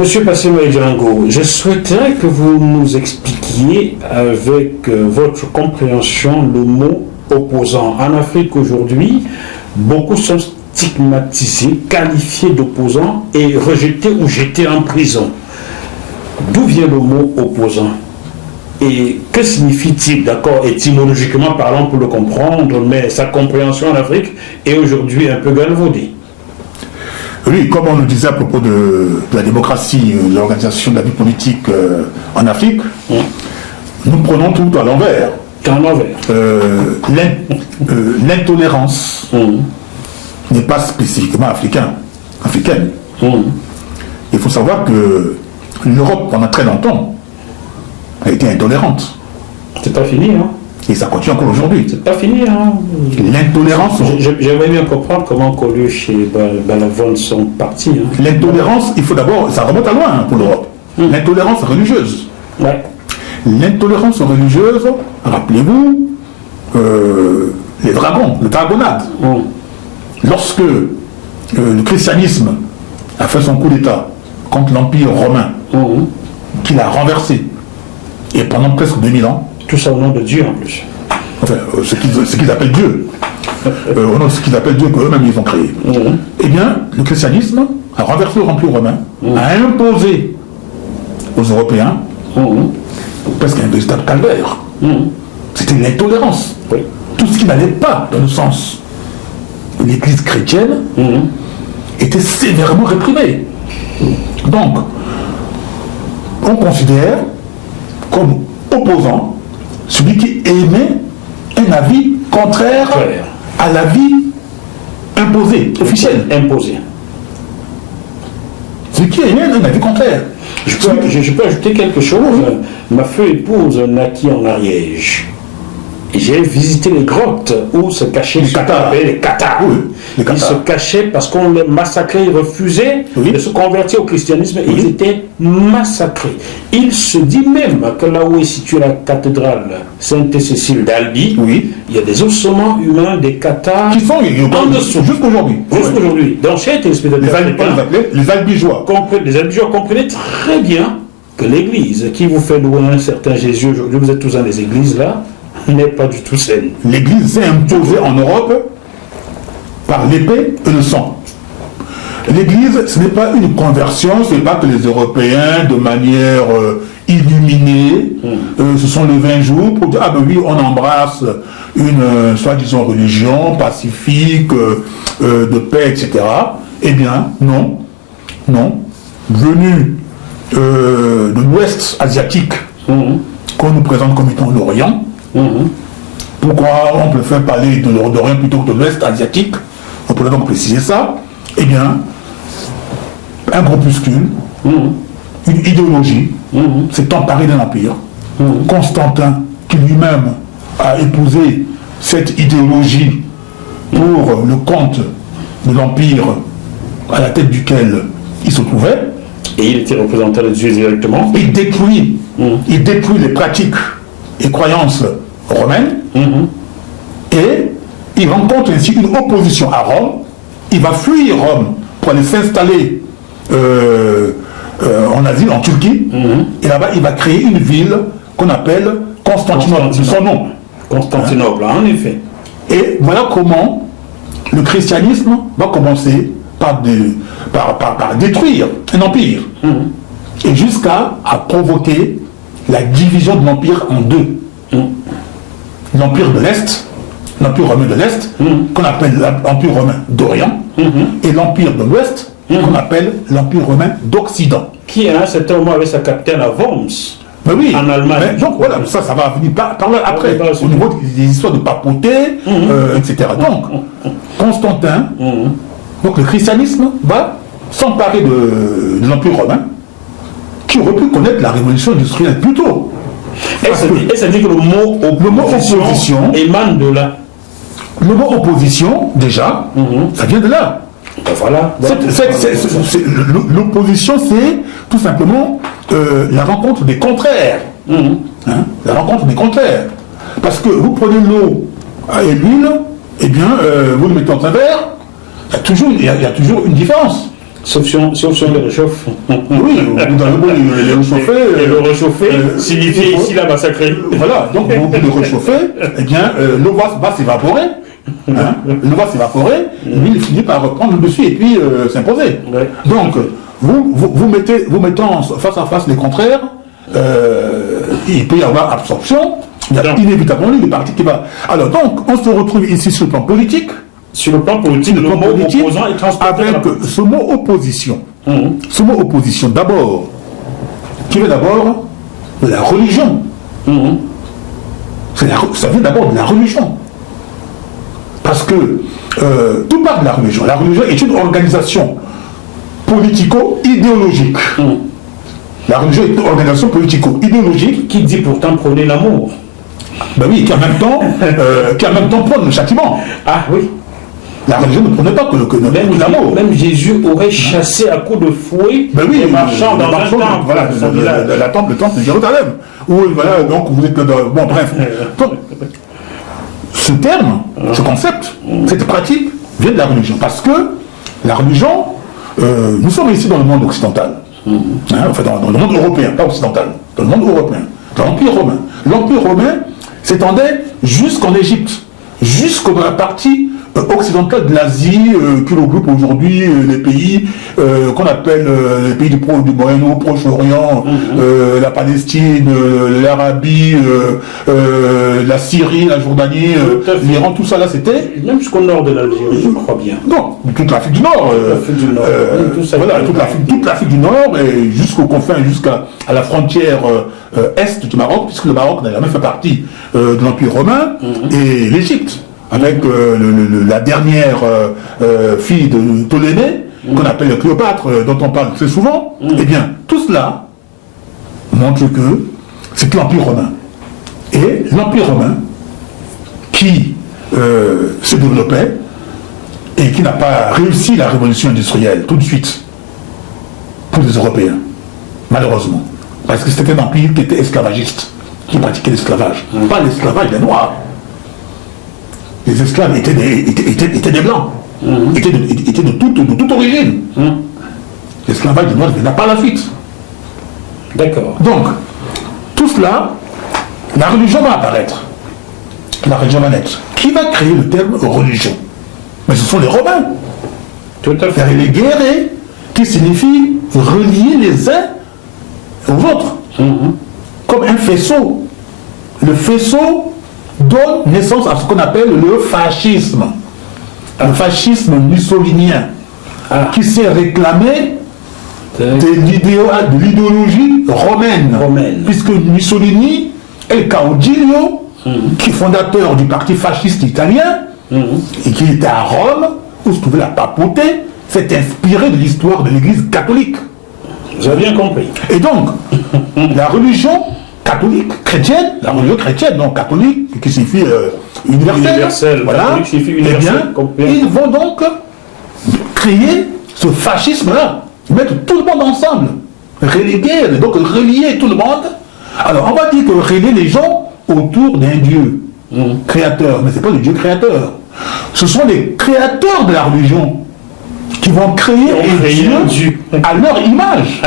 Monsieur Passima Django, je souhaiterais que vous nous expliquiez avec votre compréhension le mot opposant. En Afrique aujourd'hui, beaucoup sont stigmatisés, qualifiés d'opposants et rejetés ou jetés en prison. D'où vient le mot opposant? Et que signifie-t-il, d'accord, étymologiquement parlant pour le comprendre, mais sa compréhension en Afrique est aujourd'hui un peu galvaudée. Oui, comme on le disait à propos de la démocratie, de l'organisation de la vie politique en Afrique, nous prenons tout à l'envers. L'intolérance n'est pas spécifiquement africaine. Il faut savoir que l'Europe, pendant très longtemps, a été intolérante. C'est pas fini, hein? Et ça continue encore aujourd'hui. C'est pas fini, hein? L'intolérance... J'aimerais bien comprendre comment Coluche et Balavoine sont partis. Hein? L'intolérance, il faut d'abord... Ça remonte à loin pour l'Europe. L'intolérance religieuse. Ouais. L'intolérance religieuse, rappelez-vous, les dragons, le dragonnade. Lorsque le christianisme a fait son coup d'État contre l'Empire romain, qu'il a renversé, et pendant presque 2000 ans, tout ça au nom de Dieu en plus. Enfin, ce qu'ils appellent Dieu. Au nom de ce qu'ils appellent Dieu qu'eux-mêmes ils ont créé. Eh bien, le christianisme a renversé l'Empire romain, a imposé aux Européens presque un véritable calvaire. C'était l'intolérance. Tout ce qui n'allait pas dans le sens de l'Église chrétienne était sévèrement réprimé. Donc, on considère comme opposant celui qui émet un avis contraire à l'avis imposé, officiel. Imposé. Celui qui émet un avis contraire. Je peux ajouter quelque chose. Ma feu épouse naquit en Ariège. Et j'ai visité les grottes où se cachaient les Cathares. Ils se cachaient parce qu'on les massacrait, ils refusaient de se convertir au christianisme et ils étaient massacrés. Il se dit même que là où est située la cathédrale Sainte-Cécile d'Albi, il y a des ossements humains des Cathares qui sont en dessous. Jusqu'aujourd'hui. Jusqu'aujourd'hui. Donc, chez les Albigeois. Les Albigeois comprenaient très bien que l'Église qui vous fait louer un certain Jésus aujourd'hui, vous êtes tous dans les églises là, n'est pas du tout saine. L'Église s'est imposée en Europe par l'épée et le sang. L'Église, ce n'est pas une conversion, ce n'est pas que les Européens, de manière illuminée, se sont levés un jour pour dire « Ah ben oui, on embrasse une soi-disant religion pacifique, de paix, etc. » Eh bien, non. Venu de l'Ouest asiatique, qu'on nous présente comme étant l'Orient, pourquoi on préfère parler de l'Orient plutôt que de l'Ouest asiatique? On pourrait donc préciser ça. Eh bien, un groupuscule, une idéologie, s'est emparé d'un empire. Constantin, qui lui-même a épousé cette idéologie pour le compte de l'empire à la tête duquel il se trouvait. Et il était représentant de Dieu directement. Il détruit les pratiques et croyances romaines, et il rencontre ainsi une opposition à Rome. Il va fuir Rome pour aller s'installer en Asie, en Turquie, et là-bas il va créer une ville qu'on appelle Constantinople, de son nom. Constantinople, en effet. Et voilà comment le christianisme va commencer par détruire un empire, et jusqu'à provoquer la division de l'empire en deux. L'empire de l'Est, l'empire romain de l'Est, qu'on appelle l'empire romain d'Orient, et l'empire de l'Ouest, qu'on appelle l'empire romain d'Occident. Qui à un certain moment avait sa capitale à Worms, en Allemagne. Donc voilà, ça va venir par là après, au niveau des histoires de papauté, etc. Donc, Constantin, donc le christianisme va s'emparer de l'empire romain, qui aurait pu connaître la révolution industrielle plus tôt. Et ça dit que le mot opposition émane de là. Le mot opposition, déjà, ça vient de là. Voilà. L'opposition, c'est tout simplement la rencontre des contraires. La rencontre des contraires. Parce que vous prenez l'eau et l'huile, eh bien, vous le mettez dans un verre, il y a toujours une différence. Sauf si on le réchauffe. Oui, dans le bout, les réchauffer. Et le réchauffer signifie ici la massacrer. Voilà, donc vous le réchauffer, eh bien, l'eau va s'évaporer. Hein, l'eau va s'évaporer, et puis il finit par reprendre le dessus et puis s'imposer. Ouais. Donc, vous mettant face à face les contraires, il peut y avoir absorption, il y a inévitablement une partie qui va. Alors, donc, on se retrouve ici sur le plan politique. Sur le plan politique, le mot opposant est transporté avec ce mot opposition. Ce mot opposition, d'abord, qui vient d'abord de la religion. Ça vient d'abord de la religion. Parce que tout part de la religion. La religion est une organisation politico-idéologique. La religion est une organisation politico-idéologique. Qui dit pourtant prôner l'amour. Ben oui, qui en même temps prône le châtiment. Ah oui. La religion ne prenait pas que l'amour. Même Jésus aurait chassé à coups de fouet les marchands dans un temple. Voilà, le temple de Jérusalem. Voilà, donc vous êtes dans... Bon, bref. Donc, ce terme, ce concept, cette pratique vient de la religion. Parce que la religion, nous sommes ici dans le monde occidental. Enfin, dans le monde européen, pas occidental. Dans le monde européen. Dans l'Empire romain. L'Empire romain s'étendait jusqu'en Égypte. Jusqu'à la partie occidentale de l'Asie, qui regroupe aujourd'hui les pays qu'on appelle les pays du Moyen-Orient, Proche-Orient, la Palestine, l'Arabie, la Syrie, la Jordanie, l'Iran, tout ça là c'était... Même jusqu'au nord de l'Algérie, je crois bien. Non, toute l'Afrique du Nord. Voilà, toute l'Afrique du Nord, et jusqu'aux confins, jusqu'à la frontière est du Maroc, puisque le Maroc n'a jamais fait partie de l'Empire romain, et l'Égypte. Avec la dernière fille de Ptolémée, qu'on appelle Cléopâtre, dont on parle très souvent, eh bien, tout cela montre que c'est l'Empire romain. Et l'Empire romain, qui se développait et qui n'a pas réussi la révolution industrielle tout de suite pour les Européens, malheureusement. Parce que c'était un empire qui était esclavagiste, qui pratiquait l'esclavage, pas l'esclavage des Noirs. Les esclaves étaient des Blancs, étaient de toute origine. L'esclavage des Noirs n'a pas la fuite. D'accord. Donc, tout cela, la religion va apparaître. La religion va naître. Qui va créer le terme religion? Mais ce sont les Romains. Tout à fait. Les guerrés, qui signifie relier les uns aux autres. Comme un faisceau. Le faisceau donne naissance à ce qu'on appelle le fascisme. Le fascisme mussolinien, qui s'est réclamé de l'idéologie romaine. Puisque Mussolini est le caudillo, qui est fondateur du parti fasciste italien, et qui était à Rome, où se trouvait la papauté, s'est inspiré de l'histoire de l'Église catholique. Vous avez bien compris. Et donc, la religion catholique, chrétienne, la religion chrétienne, donc catholique, qui signifie universel, voilà, catholique signifie universel, eh bien, ils vont donc créer ce fascisme-là, mettre tout le monde ensemble, reléguer, donc relier tout le monde. Alors, on va dire que relier les gens autour d'un Dieu créateur, mais ce n'est pas le Dieu créateur. Ce sont les créateurs de la religion qui vont créer un Dieu à leur image.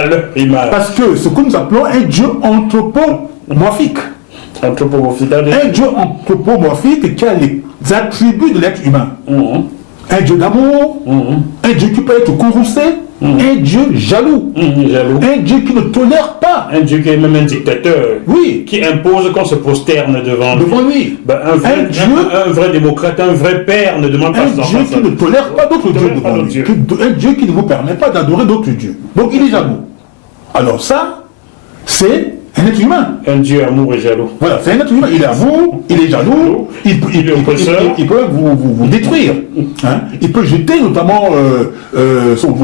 Parce que ce que nous appelons un Dieu anthropomorphique. Un Dieu anthropomorphique qui a les attributs de l'être humain. Un Dieu d'amour, un Dieu qui peut être courroucé, un Dieu jaloux, un Dieu qui ne tolère pas. Un Dieu qui est même un dictateur, oui, qui impose qu'on se prosterne devant lui. Ben, un vrai démocrate, un vrai père ne demande pas un Dieu qui ne tolère pas d'autres dieux devant lui. Un Dieu qui ne vous permet pas d'adorer d'autres dieux. Donc il est jaloux. Alors ça, c'est un être humain. Un Dieu amour et jaloux. Voilà, c'est un être humain. Il est amour, il est jaloux, il peut vous détruire. Hein. Il peut jeter notamment le sort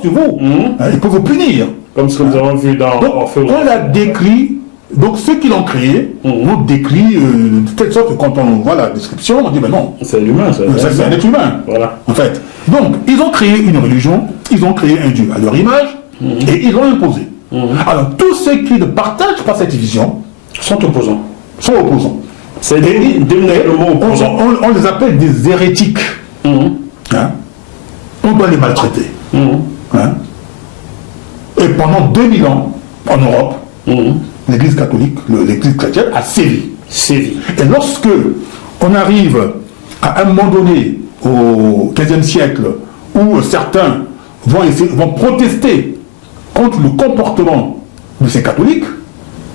sur vous. Hein. Il peut vous punir. Comme ce que nous avons vu dans Orphée. On l'a décrit. Donc ceux qui l'ont créé, on décrit de telle sorte que quand on voit la description, on dit ben non. C'est l'humain, ça. C'est un être humain. Voilà. En fait. Donc ils ont créé une religion, ils ont créé un Dieu à leur image, et ils l'ont imposé. Alors, tous ceux qui ne partagent pas cette vision sont opposants. C'est le mot opposant. On les appelle des hérétiques. Hein? On doit les maltraiter. Hein. Et pendant 2000 ans, en Europe, l'Église catholique, l'Église chrétienne a sévi. Et lorsque on arrive à un moment donné, au XVe siècle, où certains vont protester contre le comportement de ces catholiques,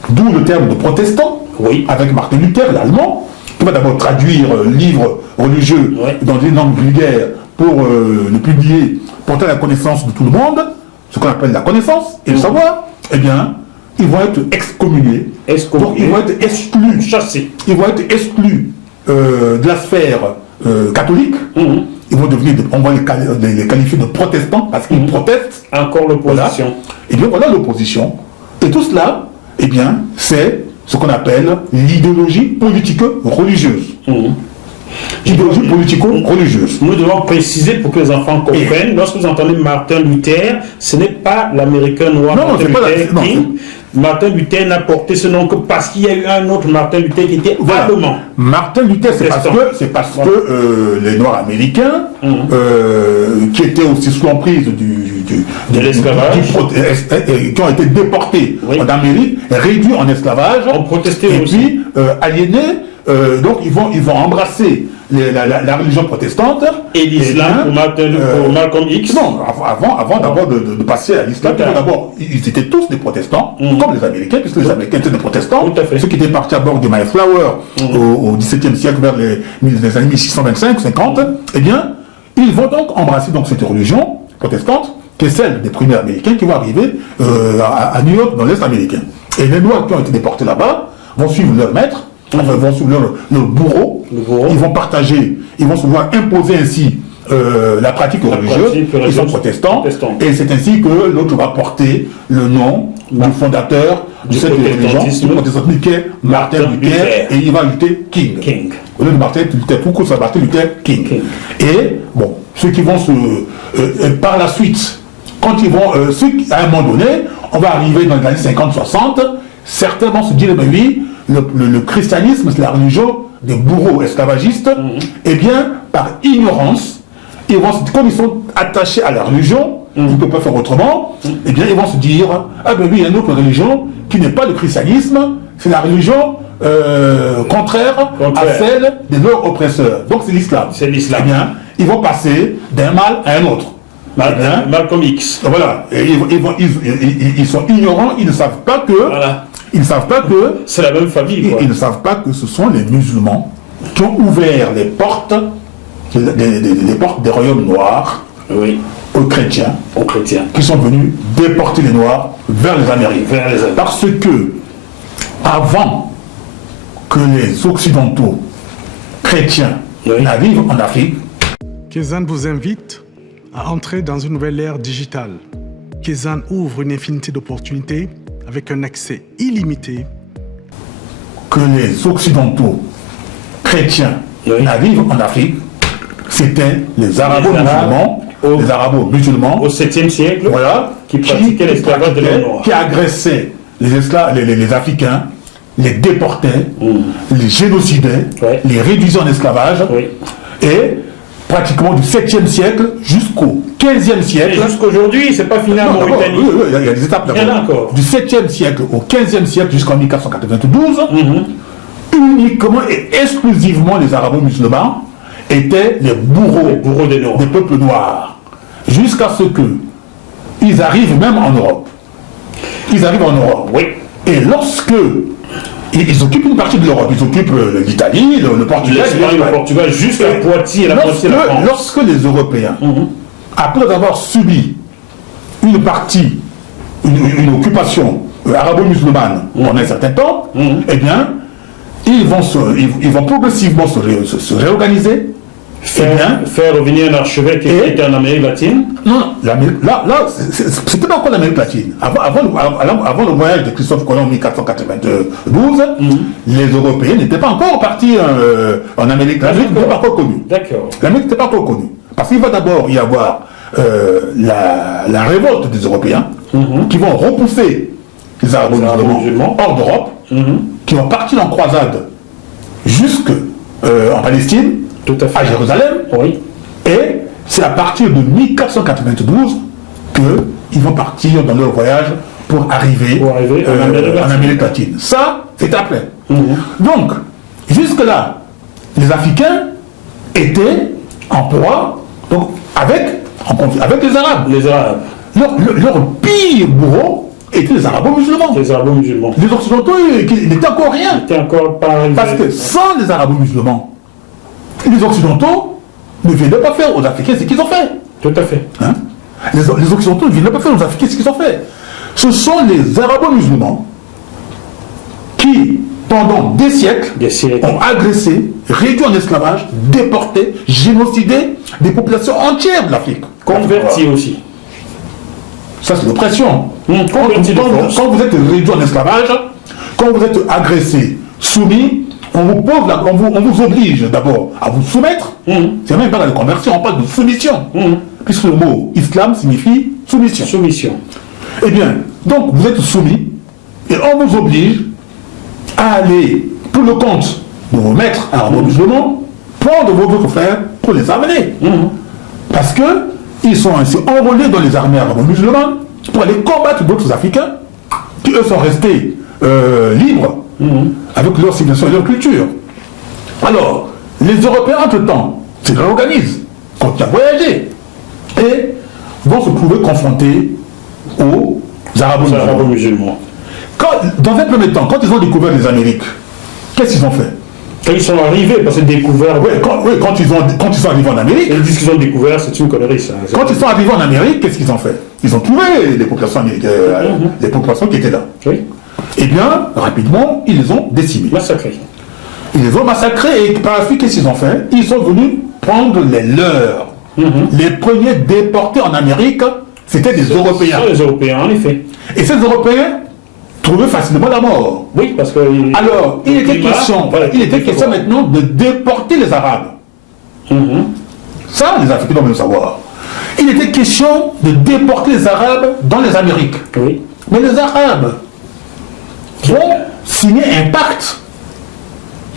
d'où le terme de protestant, avec Martin Luther, l'allemand, qui va d'abord traduire livres religieux dans une langue vulgaire pour le publier, porter à la connaissance de tout le monde, ce qu'on appelle la connaissance et le savoir, eh bien, ils vont être excommuniés. Donc ils vont être exclus, chassés. Ils vont être exclus de la sphère catholique. Ils vont devenir, on va les qualifier de protestants parce qu'ils protestent. Encore l'opposition. Voilà. Et bien voilà l'opposition. Et tout cela, eh bien, c'est ce qu'on appelle l'idéologie politico-religieuse. Idéologie politico-religieuse. Nous devons préciser pour que les enfants comprennent. Lorsque vous entendez Martin Luther, ce n'est pas l'américain noir Martin Luther King. Martin Luther n'a porté ce nom que parce qu'il y a eu un autre Martin Luther qui était allemand. Martin Luther, c'est parce que les Noirs américains, qui étaient aussi sous l'emprise de l'esclavage, qui ont été déportés en Amérique, réduits en esclavage, ont protesté et aussi. Puis aliénés. Donc ils vont embrasser la religion protestante et l'islam pour Malcolm X. Non, avant d'abord de passer à l'islam, d'abord ils étaient tous des protestants, comme les Américains, puisque les Américains étaient des protestants. Ceux qui étaient partis à bord du Mayflower au XVIIe siècle, vers les années 1625-50, eh bien, ils vont donc embrasser cette religion protestante, qui est celle des premiers Américains qui vont arriver à New York, dans l'Est américain. Et les Noirs qui ont été déportés là-bas vont suivre leur maître, vont suivre leur bourreau, ils vont partager, ils vont se voir imposer ainsi la pratique religieuse, ils sont protestants, et c'est ainsi que l'autre va porter le nom du fondateur de cette religion, du protestantisme, qui est Martin Luther, et il va lutter King. Au lieu de Martin Luther, pourquoi ça Martin Luther King. Et bon, ceux qui vont par la suite, quand ils vont, à un moment donné, on va arriver dans les années 50-60, certains vont se dire, mais oui, le christianisme, c'est la religion des bourreaux esclavagistes, et bien, par ignorance, comme ils sont attachés à la religion, ils ne peuvent pas faire autrement, et bien, ils vont se dire, ah ben oui, il y a une autre religion qui n'est pas le christianisme, c'est la religion contraire à celle de leurs oppresseurs. Donc c'est l'islam. C'est l'islam. Eh bien, ils vont passer d'un mal à un autre. Malcolm X. Voilà. Et ils sont ignorants, ils ne savent pas que... Voilà. Ils ne savent pas que... C'est la même famille, quoi. Ils ne savent pas que ce sont les musulmans qui ont ouvert les portes, les portes des royaumes noirs aux chrétiens, qui sont venus déporter les Noirs vers les Amériques. Parce que, avant que les Occidentaux chrétiens n'arrivent en Afrique, Kézanne vous invite à entrer dans une nouvelle ère digitale. Kézanne ouvre une infinité d'opportunités avec un accès illimité. Que les Occidentaux chrétiens n'arrivent en Afrique, c'était les Arabo-musulmans, au 7e siècle, qui pratiquaient l'esclavage de l'homme noir, qui agressaient les Africains, les déportaient, les génocidaient, les réduisaient en esclavage, et pratiquement du 7e siècle jusqu'au 15e siècle. Et jusqu'aujourd'hui, c'est pas fini en Mauritanie. Oui, il y a des étapes d'abord. Du 7e siècle au 15e siècle jusqu'en 1492, uniquement et exclusivement les Arabo-musulmans étaient les bourreaux des peuples noirs. Jusqu'à ce que ils arrivent même en Europe. Et lorsque ils occupent une partie de l'Europe, ils occupent l'Italie, le Portugal, jusqu'à Poitiers, la Poitiers, la France. Lorsque les Européens, après avoir subi une partie, une occupation arabo-musulmane pendant un certain temps, eh bien, ils vont progressivement se réorganiser. Faire revenir un archevêque qui était en Amérique latine. Non, là, c'était pas encore l'Amérique latine. Avant le voyage de Christophe Colomb en 1492, les Européens n'étaient pas encore partis en Amérique latine, n'étaient pas encore connus. D'accord. L'Amérique n'était pas encore connue. Parce qu'il va d'abord y avoir la révolte des Européens qui vont repousser les Arabo-musulmans hors d'Europe, qui vont partir en croisade jusqu'en Palestine, tout à fait, à Jérusalem, et c'est à partir de 1492 qu'ils vont partir dans leur voyage pour arriver en Amérique latine. Ça, c'est après. Donc, jusque-là, les Africains étaient en proie avec les Arabes. Les Arabes. Leur pire bourreau étaient les Arabo-musulmans. Les Arabo-musulmans. Les Occidentaux, ils n'étaient encore rien. C'était encore pas arrivé. Parce que sans les Arabo-musulmans, les Occidentaux ne venaient pas faire aux Africains ce qu'ils ont fait. Tout à fait. Hein? Les Occidentaux ne venaient pas faire aux Africains ce qu'ils ont fait. Ce sont les Arabo-musulmans qui, pendant des siècles, ont agressé, réduit en esclavage, déporté, génocidé des populations entières de l'Afrique. Convertis aussi. Ça, c'est l'oppression. Quand Quand vous êtes réduit en esclavage, quand vous êtes agressé, soumis, on vous oblige d'abord à vous soumettre. C'est même pas la conversion, on parle de soumission. Puisque le mot islam signifie soumission. Soumission. Eh bien, donc vous êtes soumis et on vous oblige à aller, pour le compte de vos maîtres arabo-musulmans, prendre vos autres frères pour les amener. Parce qu'ils sont ainsi enrôlés dans les armées arabo-musulmanes pour aller combattre d'autres Africains qui, eux, sont restés libres avec leur civilisation et leur culture. Alors, les Européens, entre-temps, se réorganisent, continuent à voyager et vont se trouver confrontés aux Arabo-musulmans. Dans un premier temps, quand ils ont découvert les Amériques, qu'est-ce qu'ils ont fait? Quand ils sont arrivés, parce que découvert. Quand ils sont arrivés en Amérique. Ils disent qu'ils ont découvert, c'est une connerie ça. Quand ils sont arrivés en Amérique, qu'est-ce qu'ils ont fait? Ils ont trouvé les populations américaines, les populations qui étaient là. Oui. Eh bien, rapidement, ils les ont décimés. Massacrés. Ils les ont massacrés et par la suite, qu'est-ce qu'ils ont fait? Ils sont venus prendre les leurs. Les premiers déportés en Amérique, c'était des Européens. Les Européens, en effet. Et ces Européens trouvaient facilement la mort. Oui, parce que... Alors, il était question maintenant de déporter les Arabes. Ça, les Africains doivent le savoir. Il était question de déporter les Arabes dans les Amériques. Oui. Mais les Arabes vont signer un pacte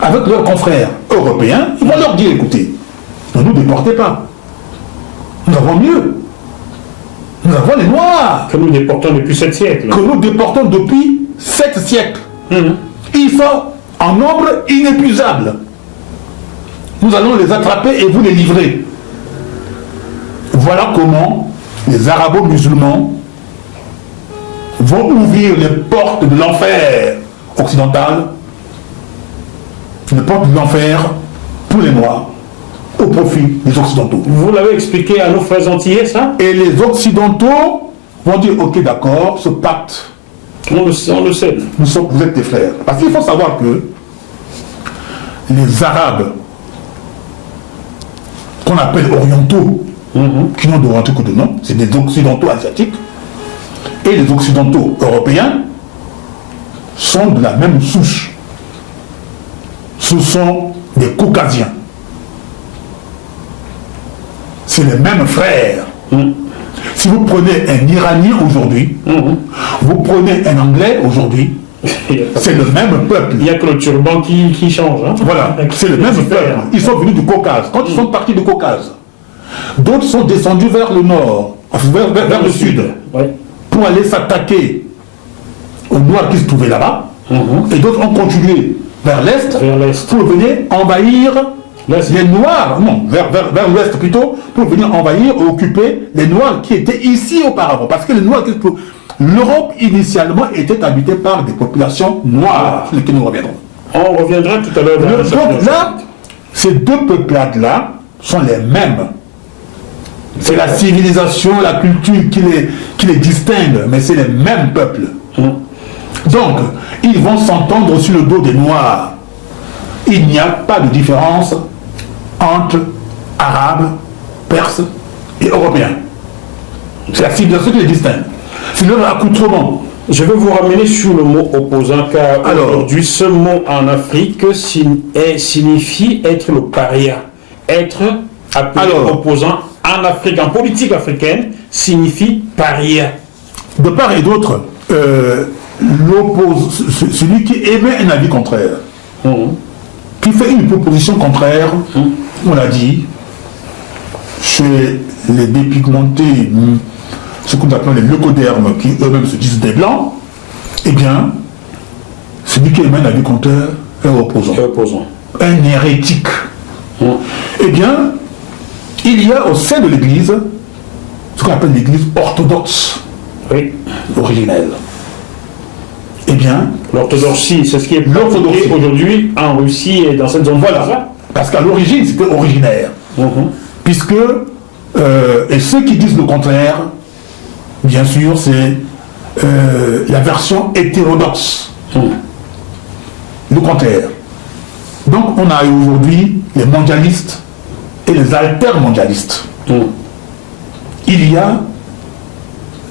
avec leurs confrères européens. Ils vont leur dire, écoutez, ne nous déportez pas. Nous avons mieux. Nous avons les Noirs. Que nous déportons depuis 7 siècles. Que nous déportons depuis 7 siècles. Ils sont en nombre inépuisable. Nous allons les attraper et vous les livrer. Voilà comment les Arabo-musulmans vont ouvrir les portes de l'enfer occidental, les portes de l'enfer pour les Noirs, au profit des Occidentaux. Vous l'avez expliqué à nos frères antillais, ça? Et les Occidentaux vont dire, ok, d'accord, ce pacte, on le sait. Vous êtes des frères. Parce qu'il faut savoir que les Arabes, qu'on appelle orientaux, qui n'ont d'orientaux que de nom, c'est des Occidentaux asiatiques, et les Occidentaux européens sont de la même souche. Ce sont des Caucasiens. C'est les mêmes frères. Si vous prenez un Iranien aujourd'hui, vous prenez un Anglais aujourd'hui, c'est le même peuple. Il n'y a que le turban qui change. Hein? Voilà, c'est le même peuple. Ils sont venus du Caucase. Quand ils sont partis du Caucase, d'autres sont descendus vers le nord, vers le sud, pour aller s'attaquer aux Noirs qui se trouvaient là-bas. Et d'autres ont continué vers l'est pour venir envahir les Noirs, non, vers l'ouest plutôt, pour venir envahir et occuper les Noirs qui étaient ici auparavant. Parce que les Noirs, l'Europe initialement était habitée par des populations noires, sur lesquelles nous reviendrons. On reviendra tout à l'heure. Donc là, ces deux peuplades-là sont les mêmes. C'est la civilisation, la culture qui les distingue, mais c'est les mêmes peuples. Donc, ils vont s'entendre sur le dos des Noirs. Il n'y a pas de différence entre Arabes, Perses et Européens. C'est la civilisation qui les distingue. C'est leur accoutrement. Je vais vous ramener sur le mot opposant, car aujourd'hui, ce mot en Afrique signifie être le paria. Être appelé opposant en Afrique, en politique africaine, signifie paria. De part et d'autre, celui qui émet un avis contraire, qui fait une proposition contraire, on l'a dit, chez les dépigmentés, ce qu'on appelle les leucodermes, qui eux-mêmes se disent des blancs, eh bien, celui qui émène la vie compteur est opposant. Un hérétique. Eh bien, il y a au sein de l'Église ce qu'on appelle l'Église orthodoxe, originelle. Eh bien, l'orthodoxie, c'est ce qui est pratiqué aujourd'hui en Russie et dans cette zone. Voilà. Parce qu'à l'origine, c'était originaire. Puisque, et ceux qui disent le contraire, bien sûr, c'est la version hétérodoxe. Le contraire. Donc, on a aujourd'hui les mondialistes et les altermondialistes. Il y a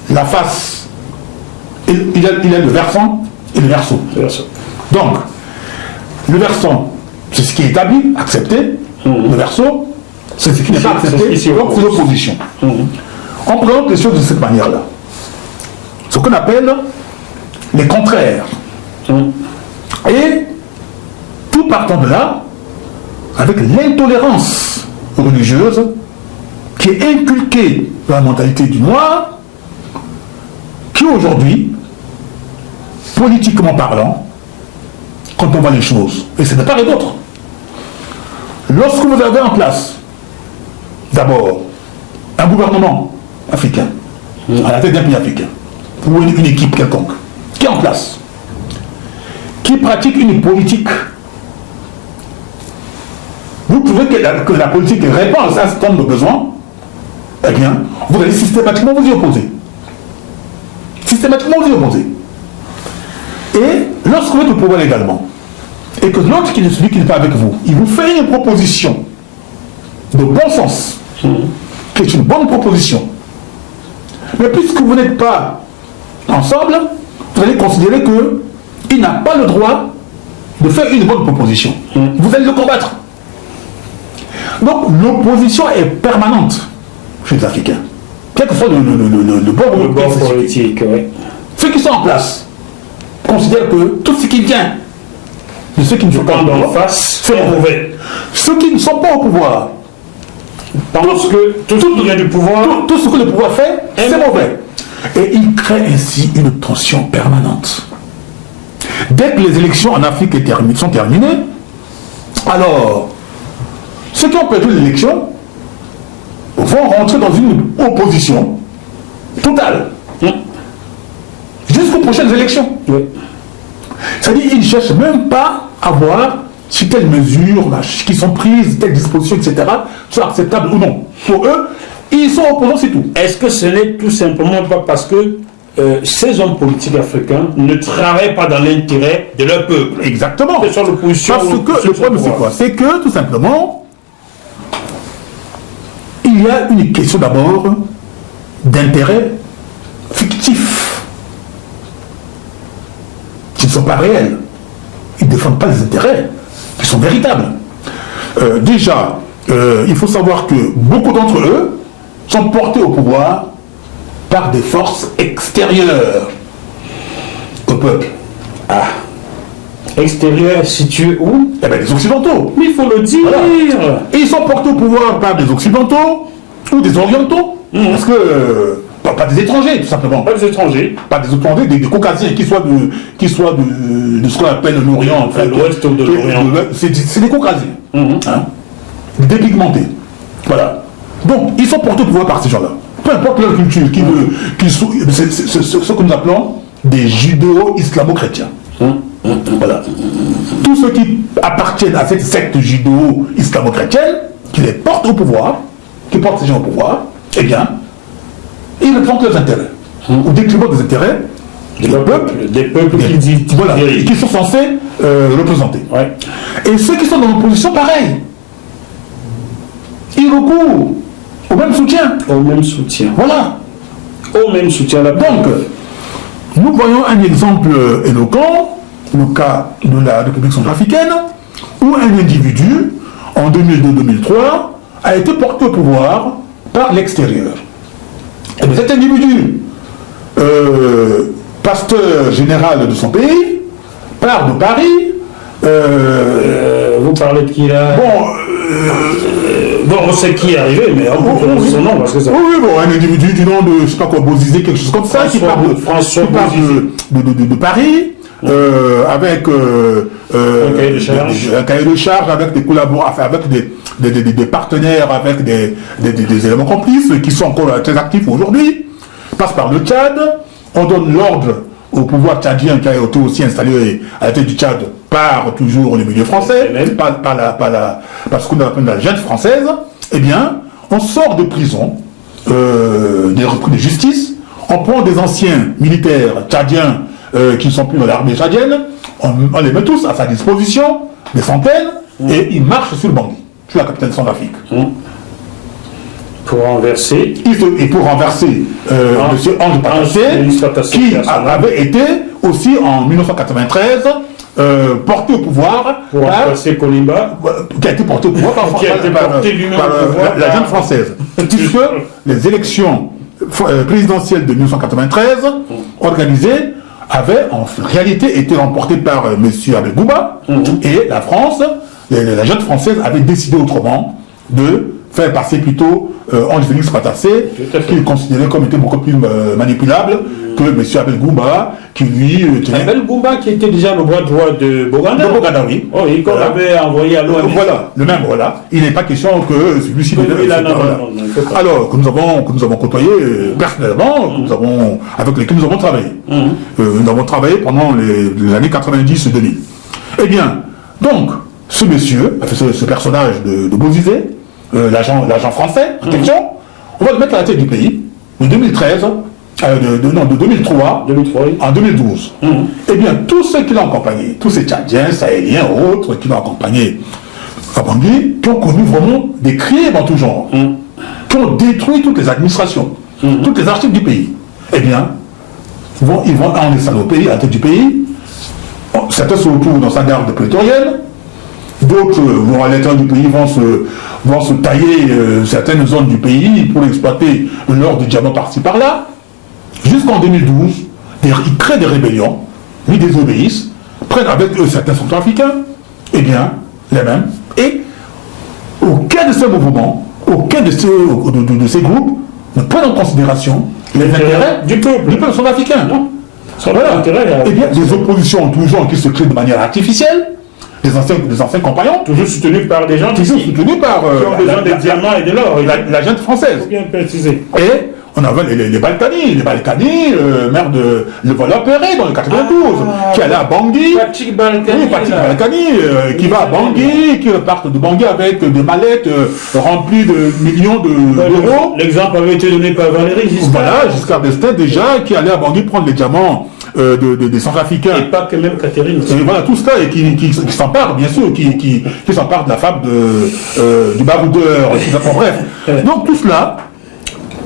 la face, il y a le versant et le verso. Donc, le versant, c'est ce qui est établi, accepté. Le verso, c'est ce qui n'est pas accepté, donc c'est l'opposition. On présente les choses de cette manière-là. Ce qu'on appelle les contraires. Et tout partant de là, avec l'intolérance religieuse qui est inculquée dans la mentalité du noir, qui aujourd'hui, politiquement parlant, quand on voit les choses, et c'est de part et d'autre, lorsque vous avez en place, d'abord, un gouvernement africain, à la tête d'un pays africain, ou une équipe quelconque, qui est en place, qui pratique une politique, vous trouvez que la politique répond à un certain nombre de besoins, eh bien, vous allez systématiquement vous y opposer. Systématiquement vous y opposer. Et lorsque vous êtes au pouvoir également, et que l'autre qui est celui qui n'est pas avec vous, il vous fait une proposition de bon sens, qui est une bonne proposition. Mais puisque vous n'êtes pas ensemble, vous allez considérer qu'il n'a pas le droit de faire une bonne proposition. Vous allez le combattre. Donc l'opposition est permanente chez les Africains. Quel que soit le bord politique. Ceux qui sont en place considèrent que tout ce qui vient de ceux qui ne sont pas en face, c'est mauvais. Ceux qui ne sont pas au pouvoir pensent que tout ce qui vient du pouvoir, tout ce que le pouvoir fait, c'est mauvais. Et il crée ainsi une tension permanente. Dès que les élections en Afrique sont terminées, alors ceux qui ont perdu l'élection vont rentrer dans une opposition totale jusqu'aux prochaines élections. C'est-à-dire qu'ils ne cherchent même pas à voir si telles mesures qui sont prises, telles dispositions, etc., sont acceptables ou non. Pour eux, ils sont opposants, c'est tout. Est-ce que ce n'est tout simplement pas parce que ces hommes politiques africains ne travaillent pas dans l'intérêt de leur peuple? Exactement. Que ce soit l'opposition. Parce que le problème, c'est quoi? C'est que, tout simplement, il y a une question d'abord d'intérêt fictif, qui ne sont pas réels. Ils ne défendent pas les intérêts qui sont véritables. Déjà, il faut savoir que beaucoup d'entre eux sont portés au pouvoir par des forces extérieures au peuple. Extérieures situées où? Eh bien, les Occidentaux. Mais il faut le dire. Voilà. Et ils sont portés au pouvoir par des Occidentaux ou des Orientaux. Parce que pas des étrangers, tout simplement. Pas des étrangers. Pas des étrangers, des Caucasiens qui soient de ce qu'on appelle l'Orient. Enfin, l'Ouest ou de l'Orient. C'est des Caucasiens. Dépigmentés. Voilà. Donc, ils sont portés au pouvoir par ces gens-là. Peu importe leur culture, c'est ce que nous appelons des judéo-islamo-chrétiens. Voilà. Tous ceux qui appartiennent à cette secte judéo-islamo-chrétienne, qui les portent au pouvoir, qui portent ces gens au pouvoir, eh bien, ils représentent leurs intérêts. Au détriment des intérêts des peuples qui sont censés représenter. Et ceux qui sont dans l'opposition, pareil. Ils recourent au même soutien. Au même soutien. Voilà. Au même soutien. Donc, nous voyons un exemple éloquent, le cas de la République centrafricaine, où un individu, en 2002-2003, a été porté au pouvoir par l'extérieur. Et bien cet individu, pasteur général de son pays, part de Paris. Vous parlez de qui là? Bon, Bon, on sait qui est arrivé, mais on peut prononcer son nom parce que ça. Oui, bon, un individu du nom de, je sais pas quoi, Bozizé, quelque chose comme ça, qui parle de Paris, avec un cahier de charge, avec des collaborateurs, avec des partenaires, avec des éléments complices qui sont encore très actifs aujourd'hui. Passe par le Tchad, on donne l'ordre au pouvoir tchadien qui a été aussi installé à la tête du Tchad par toujours les milieux français, par ce qu'on appelle la junte française. Eh bien, on sort de prison, des repris de justice, on prend des anciens militaires tchadiens qui ne sont plus dans l'armée tchadienne, on les met tous à sa disposition, des centaines, et ils marchent sur le Bangui, sur la capitale de Centrafrique. Pour renverser. Et pour renverser M. Ange Patassé, qui avait été aussi en 1993 porté au pouvoir pour remplacer Kolimba, qui a été porté au pouvoir par la junte française. Puisque les élections présidentielles de 1993 organisées avaient en réalité été remportées par M. Abel Gouba, et la France, la junte française avait décidé autrement de faire passer plutôt Ange Félix Patassé, qu'il considérait comme étant beaucoup plus manipulable que M. Abel Gouba, qui lui... Abel Gouba qui était déjà le bras droit de Boganda. De Boganda, oui. Oh, et qu'on avait envoyé à l'ONU. Voilà, le même, voilà. Il n'est pas question que celui-ci... Alors, que nous avons côtoyé personnellement, avec lesquels nous avons travaillé. Nous avons travaillé pendant les années 90-2000. Eh bien, donc, ce monsieur, ce personnage de Bozizé, l'agent français, protection, on va le mettre à la tête du pays, de 2013, de 2003, en 2012. Eh bien, tous ceux qui l'ont accompagné, tous ces Tchadiens, Sahéliens, autres, qui l'ont accompagné à Bangui, qui ont connu vraiment des crimes en tout genre, qui ont détruit toutes les administrations, toutes les archives du pays. Eh bien, ils vont en installer au pays, à la tête du pays. Certains se retrouvent dans sa garde prétorienne, d'autres vont à l'intérieur du pays, vont se tailler certaines zones du pays pour exploiter l'or de diamant par-ci par-là. Jusqu'en 2012, ils créent des rébellions, ils désobéissent, prennent avec eux certains centrafricains, eh bien, les mêmes. Et aucun de ces mouvements, aucun de ces groupes ne prennent en considération les intérêts du peuple centrafricain. Non. Voilà. Eh bien, des oppositions en tout genre qui se créent de manière artificielle, des anciens compagnons. Toujours soutenus par des gens qui ont besoin des diamants et de l'or. La junte française. Bien précisé. Et on avait les Balkany, maire de Le Voilà-Perret dans le 92, qui allait à Bangui. Patrick Balkany. Qui va à Bangui, qui repart de Bangui avec des mallettes remplies de millions d'euros. L'exemple avait été donné par Valéry Giscard. Voilà, Giscard d'Estaing déjà, qui allait à Bangui prendre les diamants des Centrafricains. Et pas que même Catherine. Et voilà, tout cela, et qui s'empare, bien sûr, qui s'empare de la femme du baroudeur, bref. Donc tout cela,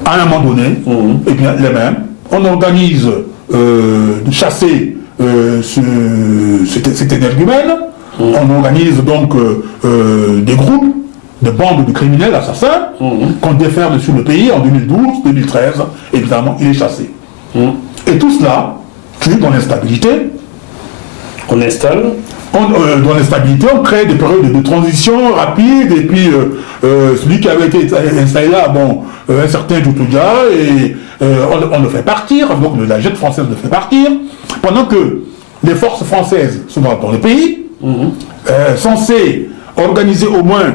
à un moment donné, eh bien, les mêmes, on organise de chasser cet énergumène, on organise donc des groupes, des bandes de criminels assassins qu'on déferle sur le pays en 2012, 2013, évidemment, il est chassé. Et tout cela, puis dans l'instabilité, on installe. Dans l'instabilité, on crée des périodes de transition rapides, et puis celui qui avait été installé là, un certain Djoutoudia, et on le fait partir, donc la junte française le fait partir, pendant que les forces françaises sont dans le pays, censées organiser au moins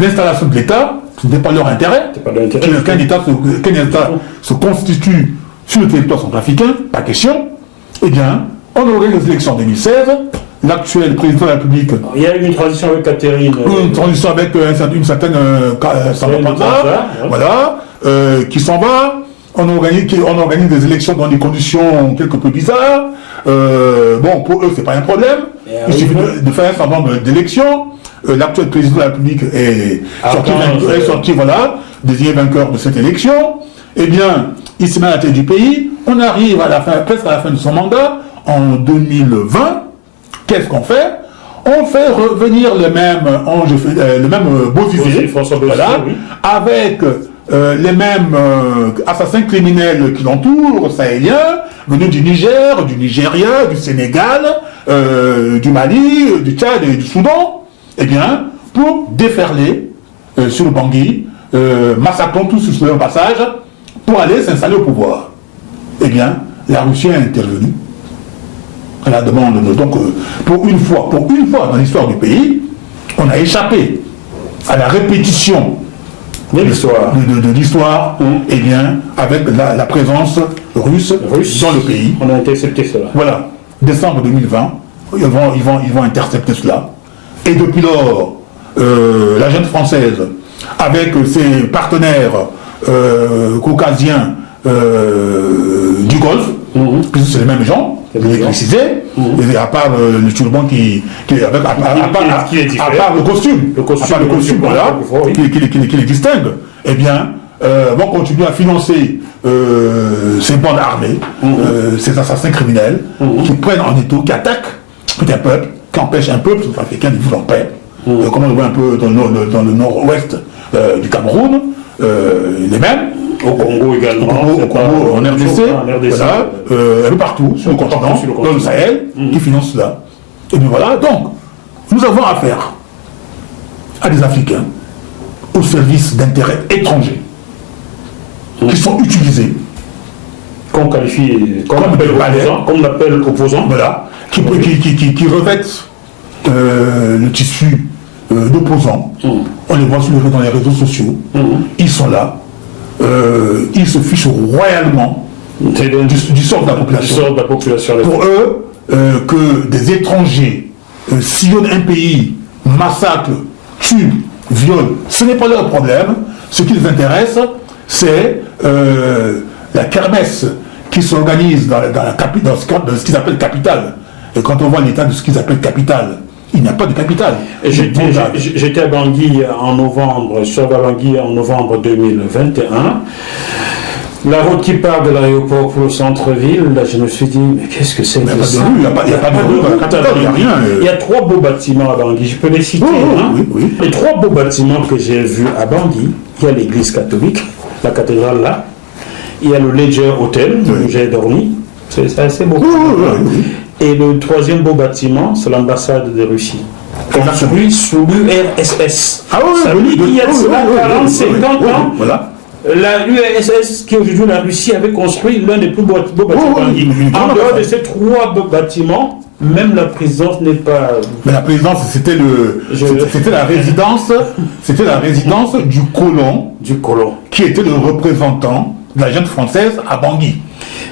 l'installation de l'État, ce n'est pas leur intérêt, qu'un État se constitue sur le territoire centrafricain, pas question, eh bien, on organise les élections en 2016, l'actuel président de la République... Il y a eu une transition avec Catherine... Une transition avec une certaine voilà, qui s'en va. On organise des élections dans des conditions quelque peu bizarres. Pour eux, c'est pas un problème. Il suffit de faire un certain nombre d'élections. L'actuel président de la République est sorti, désigné vainqueur de cette élection. Eh bien, il se met à la tête du pays. On arrive presque à la fin de son mandat. En 2020, qu'est-ce qu'on fait? On fait revenir le même Bozizé, avec les mêmes assassins criminels qui l'entourent, sahéliens, venus du Niger, du Nigeria, du Sénégal, du Mali, du Tchad et du Soudan, eh bien, pour déferler sur le Bangui, massacrant tous sur leur passage pour aller s'installer au pouvoir. Eh bien, la Russie est intervenue à la demande de... Donc, pour une fois dans l'histoire du pays, on a échappé à la répétition de l'histoire, eh bien, avec la présence russe dans le pays. On a intercepté cela. Voilà, décembre 2020, ils vont intercepter cela. Et depuis lors, la junte française, avec ses partenaires caucasiens du Golfe, puisque c'est les mêmes gens, je l'ai précisé, et à part le turban à part le costume, voilà, qui les distingue, eh bien, vont continuer à financer ces bandes armées, ces assassins criminels, qui prennent en étau, qui attaquent tout un peuple, qui empêchent un peuple africain de vivre en paix, comme on le voit un peu dans le nord-ouest du Cameroun, les mêmes. Au Congo également. Au Congo, en RDC, voilà, un peu partout, sur le continent, dans le Sahel, qui financent cela. Et bien voilà, donc, nous avons affaire à des Africains au service d'intérêts étrangers qui sont utilisés qu'on qualifie comme on l'appelle opposant. Voilà, qui revêtent le tissu d'opposants. On les voit dans les réseaux sociaux. Ils sont là. Ils se fichent royalement du sort de la population. Pour eux, que des étrangers sillonnent un pays, massacrent, tuent, violent, ce n'est pas leur problème. Ce qui les intéresse, c'est la kermesse qui s'organise dans ce qu'ils appellent capitale. Et quand on voit l'état de ce qu'ils appellent capitale, il n'y a pas de capitale. J'étais à Bangui en novembre, je suis à Bangui en novembre 2021. La route qui part de l'aéroport pour le centre-ville, là je me suis dit, mais qu'est-ce que c'est que ça ? Il n'y a pas de rue, il n'y a rien. Il y a 3 beaux bâtiments à Bangui, je peux les citer. Oui. Les 3 beaux bâtiments que j'ai vus à Bangui, il y a l'église catholique, la cathédrale là, il y a le Ledger Hotel où j'ai dormi, c'est assez beau. Et le 3e beau bâtiment, c'est l'ambassade de Russie. Construit sous l'URSS. Ah oui, ça veut dire qu'il y a de cela 40-50 ans. Voilà. La l'URSS, qui aujourd'hui la Russie, avait construit l'un des plus beaux bâtiments. En dehors de ces 3 bâtiments, même la présidence n'est pas... Mais la présidence, c'était la résidence du colon. Qui était le représentant de la junte française à Bangui.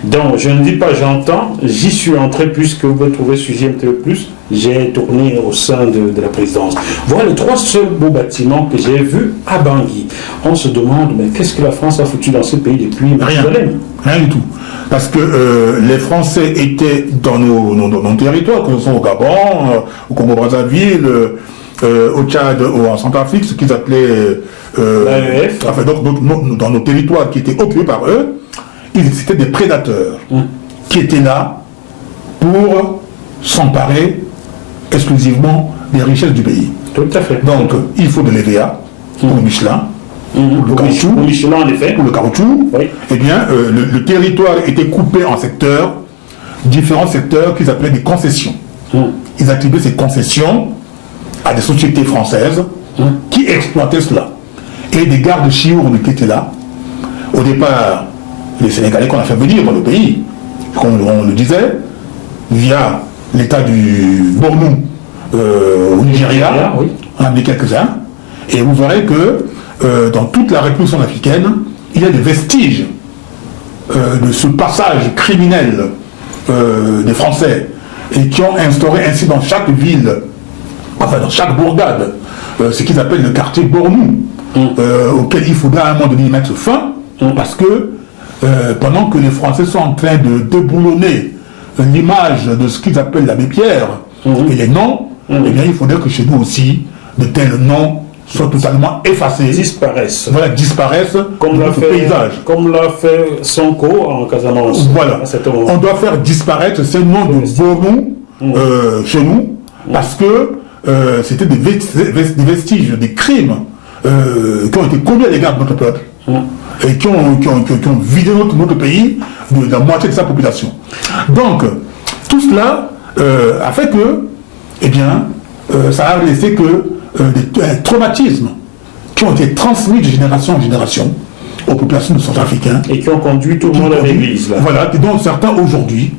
Donc, je ne dis pas j'entends, j'y suis entré puisque vous pouvez trouver sujet un peu plus. J'ai tourné au sein de la présidence. Voilà les 3 seuls beaux bâtiments que j'ai vus à Bangui. On se demande, mais qu'est-ce que la France a foutu dans ce pays depuis Mathusalem ? Rien du tout. Parce que les Français étaient dans nos territoires, que ce soit au Gabon, au Congo-Brazzaville, au Tchad, en Centrafrique, ce qu'ils appelaient l'AEF. Enfin, donc, dans nos territoires qui étaient occupés par eux, c'était des prédateurs qui étaient là pour s'emparer exclusivement des richesses du pays. Tout à fait. Donc, il faut de l'EVA pour le Michelin, pour le caoutchouc, pour Michelin, en effet. pour le caoutchouc. Oui. Eh bien, le territoire était coupé en secteurs, différents secteurs qu'ils appelaient des concessions. Ils attribuaient ces concessions à des sociétés françaises qui exploitaient cela. Et des gardes chiournes qui étaient là. Au départ, les Sénégalais qu'on a fait venir dans le pays, comme on le disait, via l'état du Bornou au Nigeria, on a amené quelques-uns, et vous verrez que dans toute la République centrafricaine, il y a des vestiges de ce passage criminel des Français, et qui ont instauré ainsi dans chaque ville, enfin dans chaque bourgade, ce qu'ils appellent le quartier Bornou, auquel il faudra à un moment donné y mettre fin, parce que pendant que les Français sont en train de déboulonner l'image de ce qu'ils appellent l'abbé Pierre et les noms, eh bien il faudrait que chez nous aussi de tels noms soient totalement effacés, disparaissent. Voilà, disparaissent comme de notre paysage. Comme l'a fait Sonko en Casamance. Voilà, on doit faire disparaître ces noms de Bornou chez nous, parce que c'était des vestiges, des crimes qui ont été commis à l'égard de notre peuple. Et qui ont vidé notre pays de la moitié de sa population. Donc, tout cela a fait que, eh bien, ça a laissé que des traumatismes qui ont été transmis de génération en génération aux populations de Centrafricains. Et qui ont conduit tout le monde à l'église. Voilà, et dont certains aujourd'hui,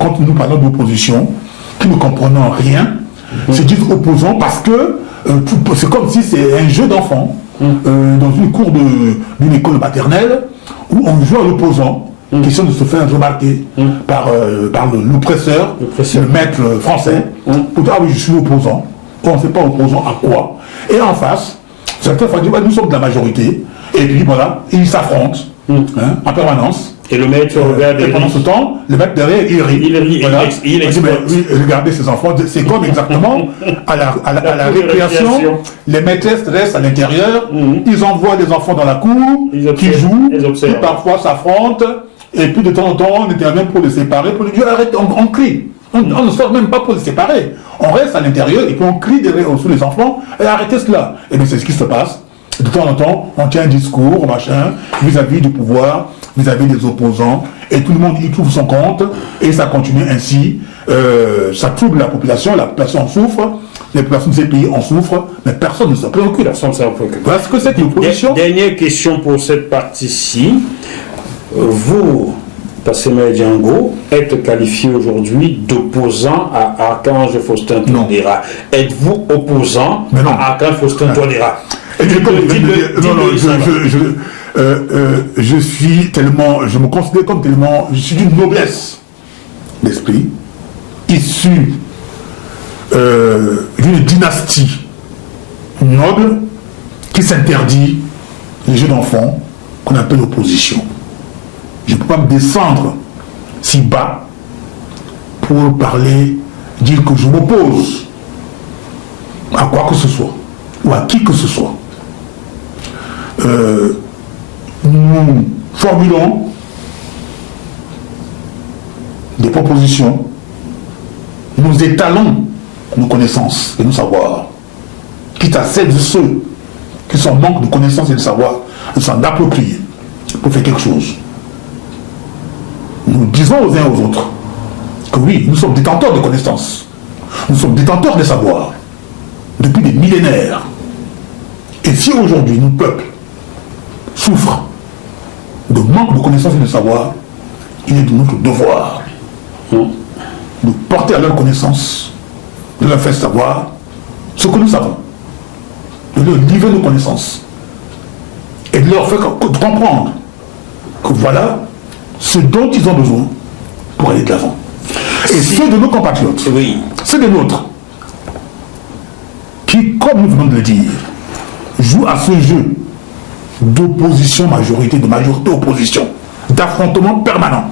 quand nous parlons d'opposition, qui ne comprenant rien, se disent opposants parce que c'est comme si c'est un jeu d'enfant dans une cour d'une école maternelle où on joue à l'opposant, question de se faire remarquer par l'oppresseur, le maître français, pour dire ah oui, je suis opposant. On ne sait pas opposant à quoi. Et en face, certains vont dire nous sommes de la majorité, et puis voilà, ils s'affrontent en permanence. Et le maître regarde et pendant ce temps, le maître derrière, il rit. Il rit, voilà. il exploite. Oui, regardez ces enfants, c'est comme exactement à la récréation, les maîtresses restent à l'intérieur, ils envoient les enfants dans la cour, qui jouent, qui parfois s'affrontent, et puis de temps en temps, on intervient pour les séparer, pour lui dire arrête, on crie. On ne sort même pas pour les séparer. On reste à l'intérieur et puis on crie derrière sous les enfants et arrêtez cela. Et bien c'est ce qui se passe. De temps en temps, on tient un discours, machin, vis-à-vis du pouvoir, vis-à-vis des opposants, et tout le monde y trouve son compte, et ça continue ainsi. Ça trouble la population en souffre, les populations de ces pays en souffrent, mais personne ne se préoccupe. Voilà ce que c'est que l'opposition. Dernière question pour cette partie-ci. Vous, Passema Django, êtes qualifié aujourd'hui d'opposant à Archange Faustin Touadéra. Êtes-vous opposant à Archange Faustin Touadéra? Je suis tellement, je me considère comme tellement, je suis d'une noblesse d'esprit, issu d'une dynastie noble qui s'interdit les jeux d'enfants qu'on appelle l'opposition. Je ne peux pas me descendre si bas pour parler, dire que je m'oppose à quoi que ce soit ou à qui que ce soit. Nous formulons des propositions, nous étalons nos connaissances et nos savoirs, quitte à celles de ceux qui sont en manque de connaissances et de savoir, de s'en approprier pour faire quelque chose. Nous disons aux uns et aux autres que oui, nous sommes détenteurs de connaissances, nous sommes détenteurs de savoirs depuis des millénaires. Et si aujourd'hui nos peuples souffrent de manque de connaissances et de savoir, il est de notre devoir de porter à leur connaissance, de leur faire savoir ce que nous savons, de leur livrer nos connaissances et de leur faire comprendre que voilà ce dont ils ont besoin pour aller de l'avant. Et ceux de nos compatriotes, ceux des nôtres, qui, comme nous venons de le dire, jouent à ce jeu d'opposition majorité, de majorité-opposition, d'affrontement permanent,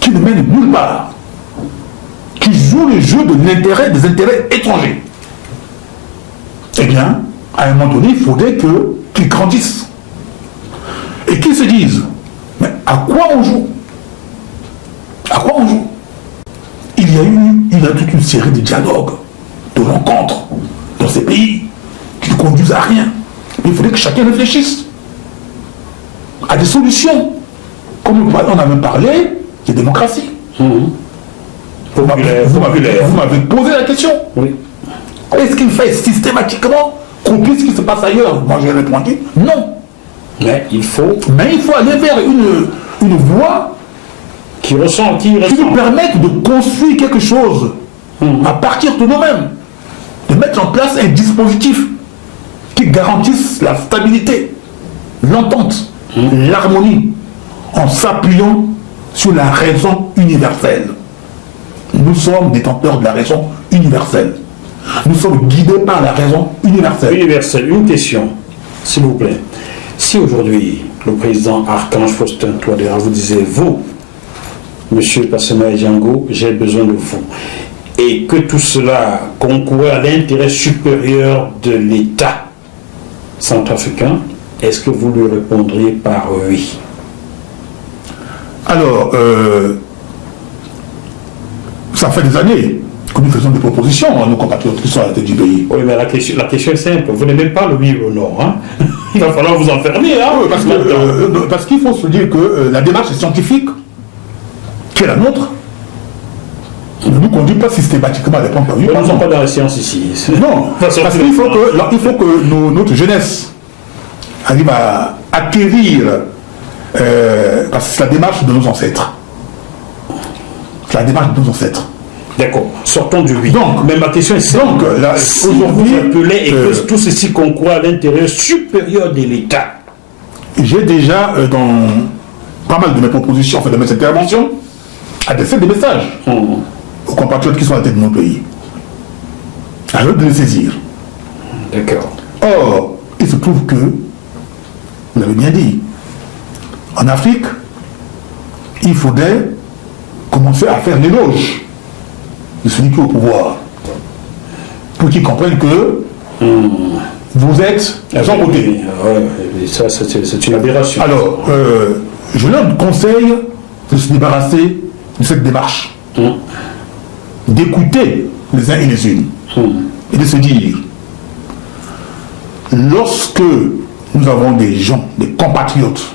qui ne mène nulle part, qui joue le jeu de l'intérêt des intérêts étrangers. Eh bien, à un moment donné, il faudrait qu'ils grandissent. Et qu'ils se disent, mais à quoi on joue? À quoi on joue? Il y a toute une série de dialogues, de rencontres dans ces pays qui ne conduisent à rien. Mais il faudrait que chacun réfléchisse à des solutions. Comme on avait parlé de démocratie. Vous m'avez posé la question. Oui. Est-ce qu'il fait systématiquement copier ce qui se passe ailleurs? Moi j'ai répondu non. Mais il faut aller vers une voie qui nous permette de construire quelque chose à partir de nous-mêmes, de mettre en place un dispositif qui garantisse la stabilité, l'entente, l'harmonie, en s'appuyant sur la raison universelle. Nous sommes détenteurs de la raison universelle. Nous sommes guidés par la raison universelle. Une question, s'il vous plaît. Si aujourd'hui, le président Archange Faustin Touadéra vous disait, vous, monsieur Passema Django, j'ai besoin de vous, et que tout cela concourait à l'intérêt supérieur de l'État centrafricain, est-ce que vous lui répondriez par oui? Alors, ça fait des années que nous faisons des propositions à nos compatriotes qui sont à la tête du pays. Oui, mais la question est simple. Vous n'aimez pas le oui ou le non. Hein? Il va falloir vous enfermer. Hein? Oui, parce qu'il faut se dire que la démarche scientifique, qui est la nôtre, ne nous conduit pas systématiquement à des points perdus. Nous ne sommes pas dans la science ici. Non, parce qu'il faut que notre jeunesse arrive à acquérir, parce que c'est la démarche de nos ancêtres. C'est la démarche de nos ancêtres. D'accord, sortons du oui. Donc, mais ma question est simple. Donc, là, si aujourd'hui, vous appelez et que tout ceci concourt à l'intérêt supérieur de l'État. J'ai déjà, dans pas mal de mes propositions, de mes interventions, adressé des messages aux compatriotes qui sont à la tête de nos pays. À eux de les saisir. D'accord. Or, il se trouve que, vous l'avez bien dit, en Afrique, il faudrait commencer à faire l'éloge de celui qui est au pouvoir, pour qu'ils comprennent que vous êtes à son côté. Oui, ça c'est une aberration. Alors, je leur conseille de se débarrasser de cette démarche, d'écouter les uns et les unes, et de se dire, lorsque nous avons des gens, des compatriotes,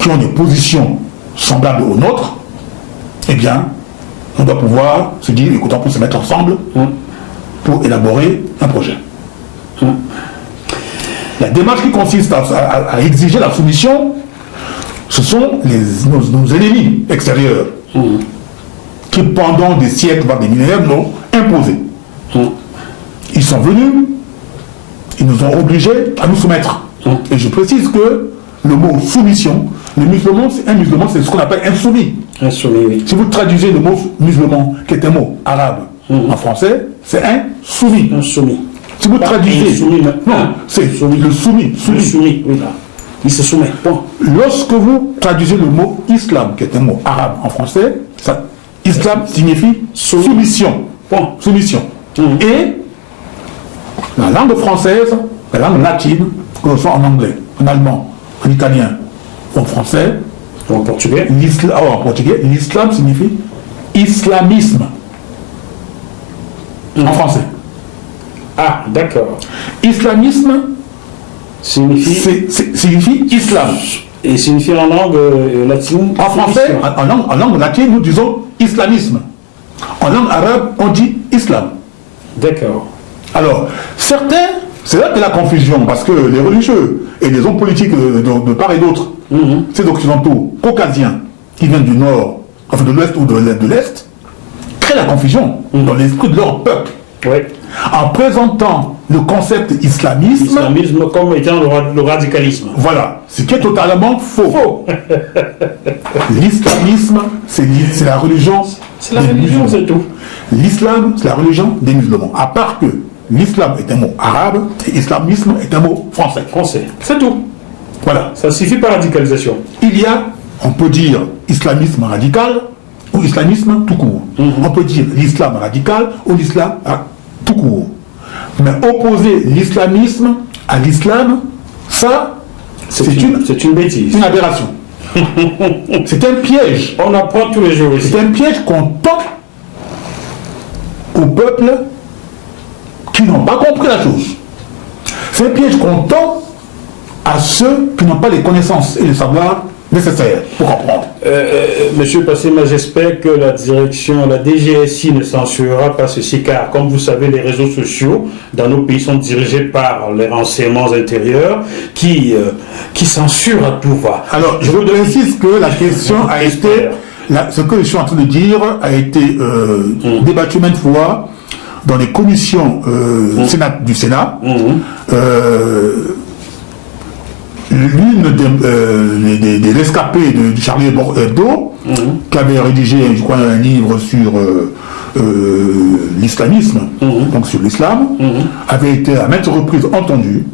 qui ont des positions semblables aux nôtres, eh bien, on doit pouvoir se dire, écoutez, on peut se mettre ensemble pour élaborer un projet. La démarche qui consiste à exiger la soumission, ce sont nos ennemis extérieurs qui, pendant des siècles, voire des millénaires, l'ont imposé. Ils sont venus, ils nous ont obligés à nous soumettre. Et je précise que le mot soumission, un musulman, c'est ce qu'on appelle insoumis. Insoumis, oui. Si vous traduisez le mot musulman, qui est un mot arabe en français, c'est insoumis. Insoumis. Si vous traduisez... Insoumis, non, c'est le soumis. Le soumis, oui, là. Il se soumet, point. Lorsque vous traduisez le mot islam, qui est un mot arabe en français, islam signifie soumission. Point. Soumission. Et la langue française, la langue latine, que ce soit en anglais, en allemand, en italien, en français, en portugais, l'islam signifie islamisme. En français. Ah, d'accord. Islamisme signifie islam. Et signifie en langue latine. En français, en langue latine, nous disons islamisme. En langue arabe, on dit islam. D'accord. Alors, certains, c'est là que la confusion, parce que les religieux et les hommes politiques de part et d'autre, ces occidentaux caucasiens qui viennent du nord, enfin de l'ouest ou de l'est, créent la confusion dans l'esprit de leur peuple. Oui. En présentant le concept islamisme... Islamisme comme étant le radicalisme. Voilà, ce qui est totalement faux. L'islamisme, c'est la religion des musulmans. C'est tout. L'islam, c'est la religion des musulmans. À part que l'islam est un mot arabe et islamisme est un mot français. Français. C'est tout. Voilà. Ça suffit par radicalisation. Il y a, on peut dire islamisme radical ou islamisme tout court. On peut dire l'islam radical ou l'islam tout court. Mais opposer l'islamisme à l'islam, ça, c'est une bêtise. Une aberration. C'est un piège. On apprend tous les jours ici. C'est un piège qu'on tend au peuple qui n'ont pas compris la chose. C'est un piège qu'on tend à ceux qui n'ont pas les connaissances et les savoirs nécessaires pour comprendre. Monsieur Passema, j'espère que la direction, la DGSI ne censurera pas ceci, car comme vous savez, les réseaux sociaux dans nos pays sont dirigés par les renseignements intérieurs qui censurent à tout va. Alors, je vous précise que la question a été, ce que je suis en train de dire a été débattu maintes fois dans les commissions du Sénat. L'une des rescapés du Charlie Hebdo, qui avait rédigé, je crois, un livre sur l'islamisme, donc sur l'islam, avait été à maintes reprises entendu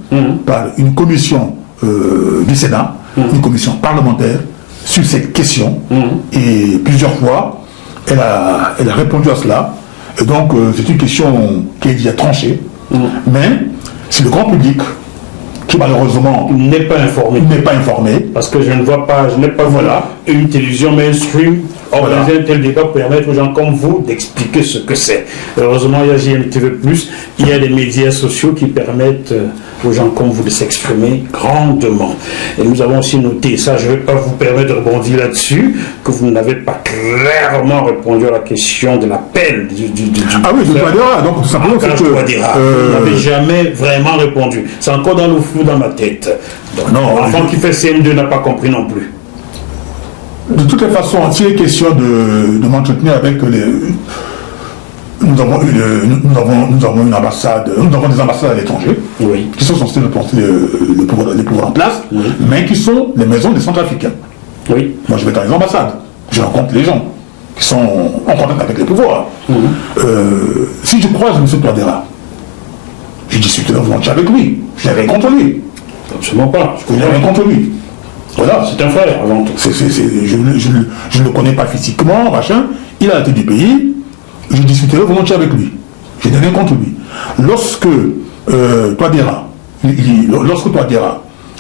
par une commission du Sénat, une commission parlementaire, sur cette question. Et plusieurs fois, elle a répondu à cela. Et donc, c'est une question qui est déjà tranchée. Mais c'est le grand public qui malheureusement n'est pas informé. Parce que je n'ai pas une télévision mainstream organiser un tel débat pour permettre aux gens comme vous d'expliquer ce que c'est. Heureusement, il y a JMTV+, il y a des médias sociaux qui permettent aux gens comme vous de s'exprimer grandement. Et nous avons aussi noté, ça je ne vais pas vous permettre de rebondir là-dessus, que vous n'avez pas clairement répondu à la question de l'appel du Ah oui, de Touadéra, donc tout simplement c'est que... Vous n'avez jamais vraiment répondu. C'est encore dans le flou dans ma tête. Donc, non, l'enfant qui fait CM2 n'a pas compris non plus. De toutes les façons, s'il est question de m'entretenir avec les... Nous avons une ambassade, nous avons des ambassades à l'étranger, oui, qui sont censées porter le pouvoir en place, oui, mais qui sont les maisons des Centrafricains. Oui. Moi, je vais dans les ambassades, je rencontre les gens qui sont en contact avec les pouvoirs. Si je croise M. Touadéra, je discuterai volontiers avec lui, je n'ai rien contre lui. Absolument pas. Je n'ai rien contre lui. Voilà. C'est un frère avant tout. Je ne le connais pas physiquement, machin. Il a la tête du pays. Je discuterai volontiers avec lui. Je n'ai rien contre lui. Lorsque Touadéra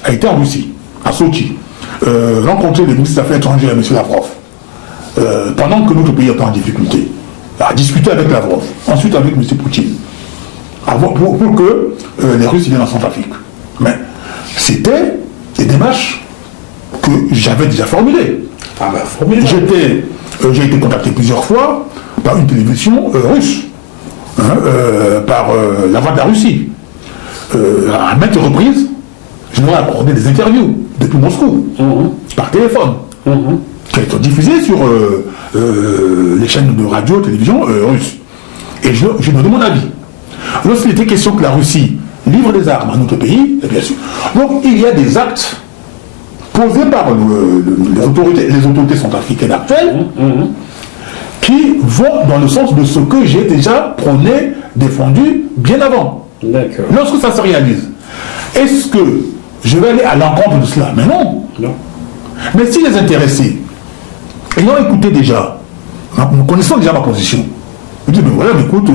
a été en Russie, à Sochi, rencontrer le ministre des Affaires étrangères, M. Lavrov, pendant que notre pays était en difficulté, a discuté avec Lavrov, ensuite avec M. Poutine, pour que les Russes viennent en Centrafrique. Mais c'était des démarches que j'avais déjà formulées. Ah ben, formulées. J'ai été contacté plusieurs fois par une télévision russe, par la voix de la Russie. À maintes reprises, je leur ai accordé des interviews depuis Moscou, par téléphone, qui ont été diffusées sur les chaînes de radio, télévision russes. Et je donnais mon avis. Lorsqu'il était question que la Russie livre des armes à notre pays, bien sûr. Donc il y a des actes posés par les autorités centrafricaines actuelles qui vont dans le sens de ce que j'ai déjà prôné, défendu bien avant. D'accord. Lorsque ça se réalise, est-ce que je vais aller à l'encontre de cela? Mais non. Non. Mais si les intéressés, ayant écouté déjà, nous connaissons déjà ma position, ils disent, mais voilà, mais écoute,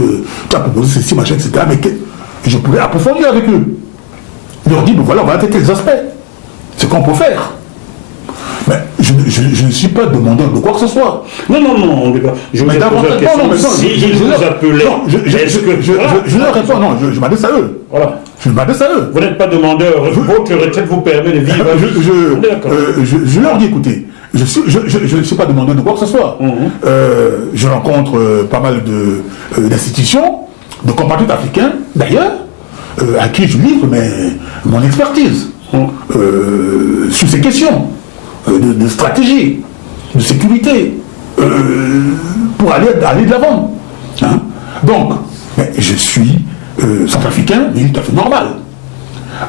tu as proposé ceci, machin, etc., mais je pourrais approfondir avec eux. Ils leur disent, mais voilà, on va attaquer les aspects. C'est ce qu'on peut faire. Mais je ne suis pas demandeur de quoi que ce soit. Non, on ne dit pas. Je vous ai posé la question. Si ils vous appelaient, je leur réponds, non, je m'adresse à eux. Voilà. Je m'adresse à eux. Vous n'êtes pas demandeur. Votre retraite vous permet de vivre. Je leur dis, écoutez, je ne suis pas demandeur de quoi que ce soit. Je rencontre pas mal d'institutions, de compatriotes africains, d'ailleurs, à qui je livre mon expertise sur ces questions de stratégie, de sécurité, pour aller de l'avant. Donc, je suis centrafricain, mais tout à fait normal.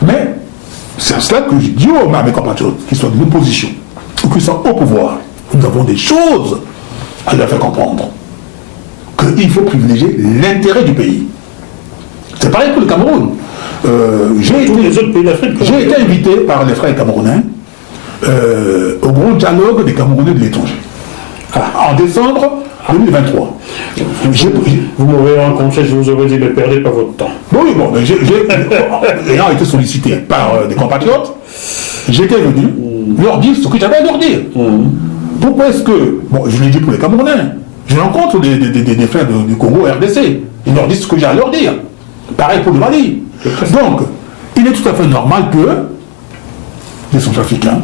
Mais c'est à cela que je dis à mes compatriotes, qu'ils soient de l'opposition ou qu'ils soient au pouvoir, nous avons des choses à leur faire comprendre. Qu'il faut privilégier l'intérêt du pays. C'est pareil pour le Cameroun. J'ai été invité par les frères camerounais au grand dialogue des Camerounais de l'étranger. En décembre 2023. Vous m'aurez rencontré, je vous aurais dit, ne perdez pas votre temps. Oui, bon, mais ayant été sollicité par des compatriotes, j'étais venu leur dire ce que j'avais à leur dire. Pourquoi est-ce que, bon, je l'ai dit pour les Camerounais, je rencontre des frères du Congo RDC, ils leur disent ce que j'ai à leur dire. Pareil pour le Mali. Donc, il est tout à fait normal que les Centrafricains,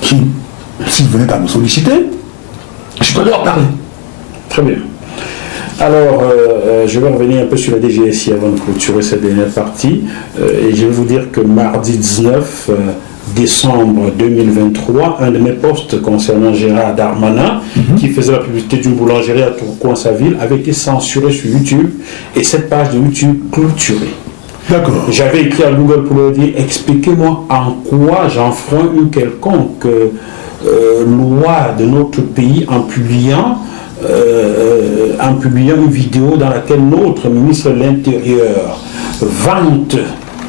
qui, s'ils venaient à me solliciter, je dois leur parler. Très bien. Alors, je vais revenir un peu sur la DGSI avant de clôturer cette dernière partie. Et je vais vous dire que mardi 19 décembre 2023, un de mes postes concernant Gérard Darmanin, qui faisait la publicité d'une boulangerie à Tourcoing-sa-Ville, avait été censuré sur YouTube et cette page de YouTube clôturée. D'accord. J'avais écrit à Google pour leur dire, expliquez-moi en quoi j'enfreins une quelconque loi de notre pays en publiant une vidéo dans laquelle notre ministre de l'Intérieur vante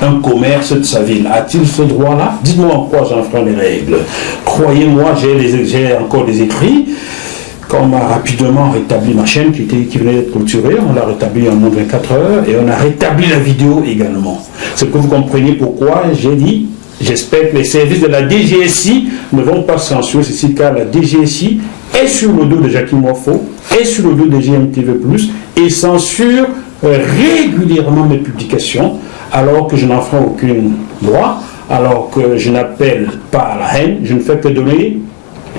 un commerce de sa ville. A-t-il ce droit-là? Dites-moi en quoi j'enfreins les règles. Croyez-moi, j'ai encore des écrits. Quand on a rapidement rétabli ma chaîne qui venait d'être clôturée, on l'a rétabli en moins de 24 heures et on a rétabli la vidéo également. C'est que vous compreniez pourquoi j'ai dit, j'espère que les services de la DGSI ne vont pas censurer ceci, car la DGSI est sur le dos de Jackie Morfo, est sur le dos de GMTV+, et censure régulièrement mes publications, alors que je n'en ferai aucune loi, alors que je n'appelle pas à la haine, je ne fais que donner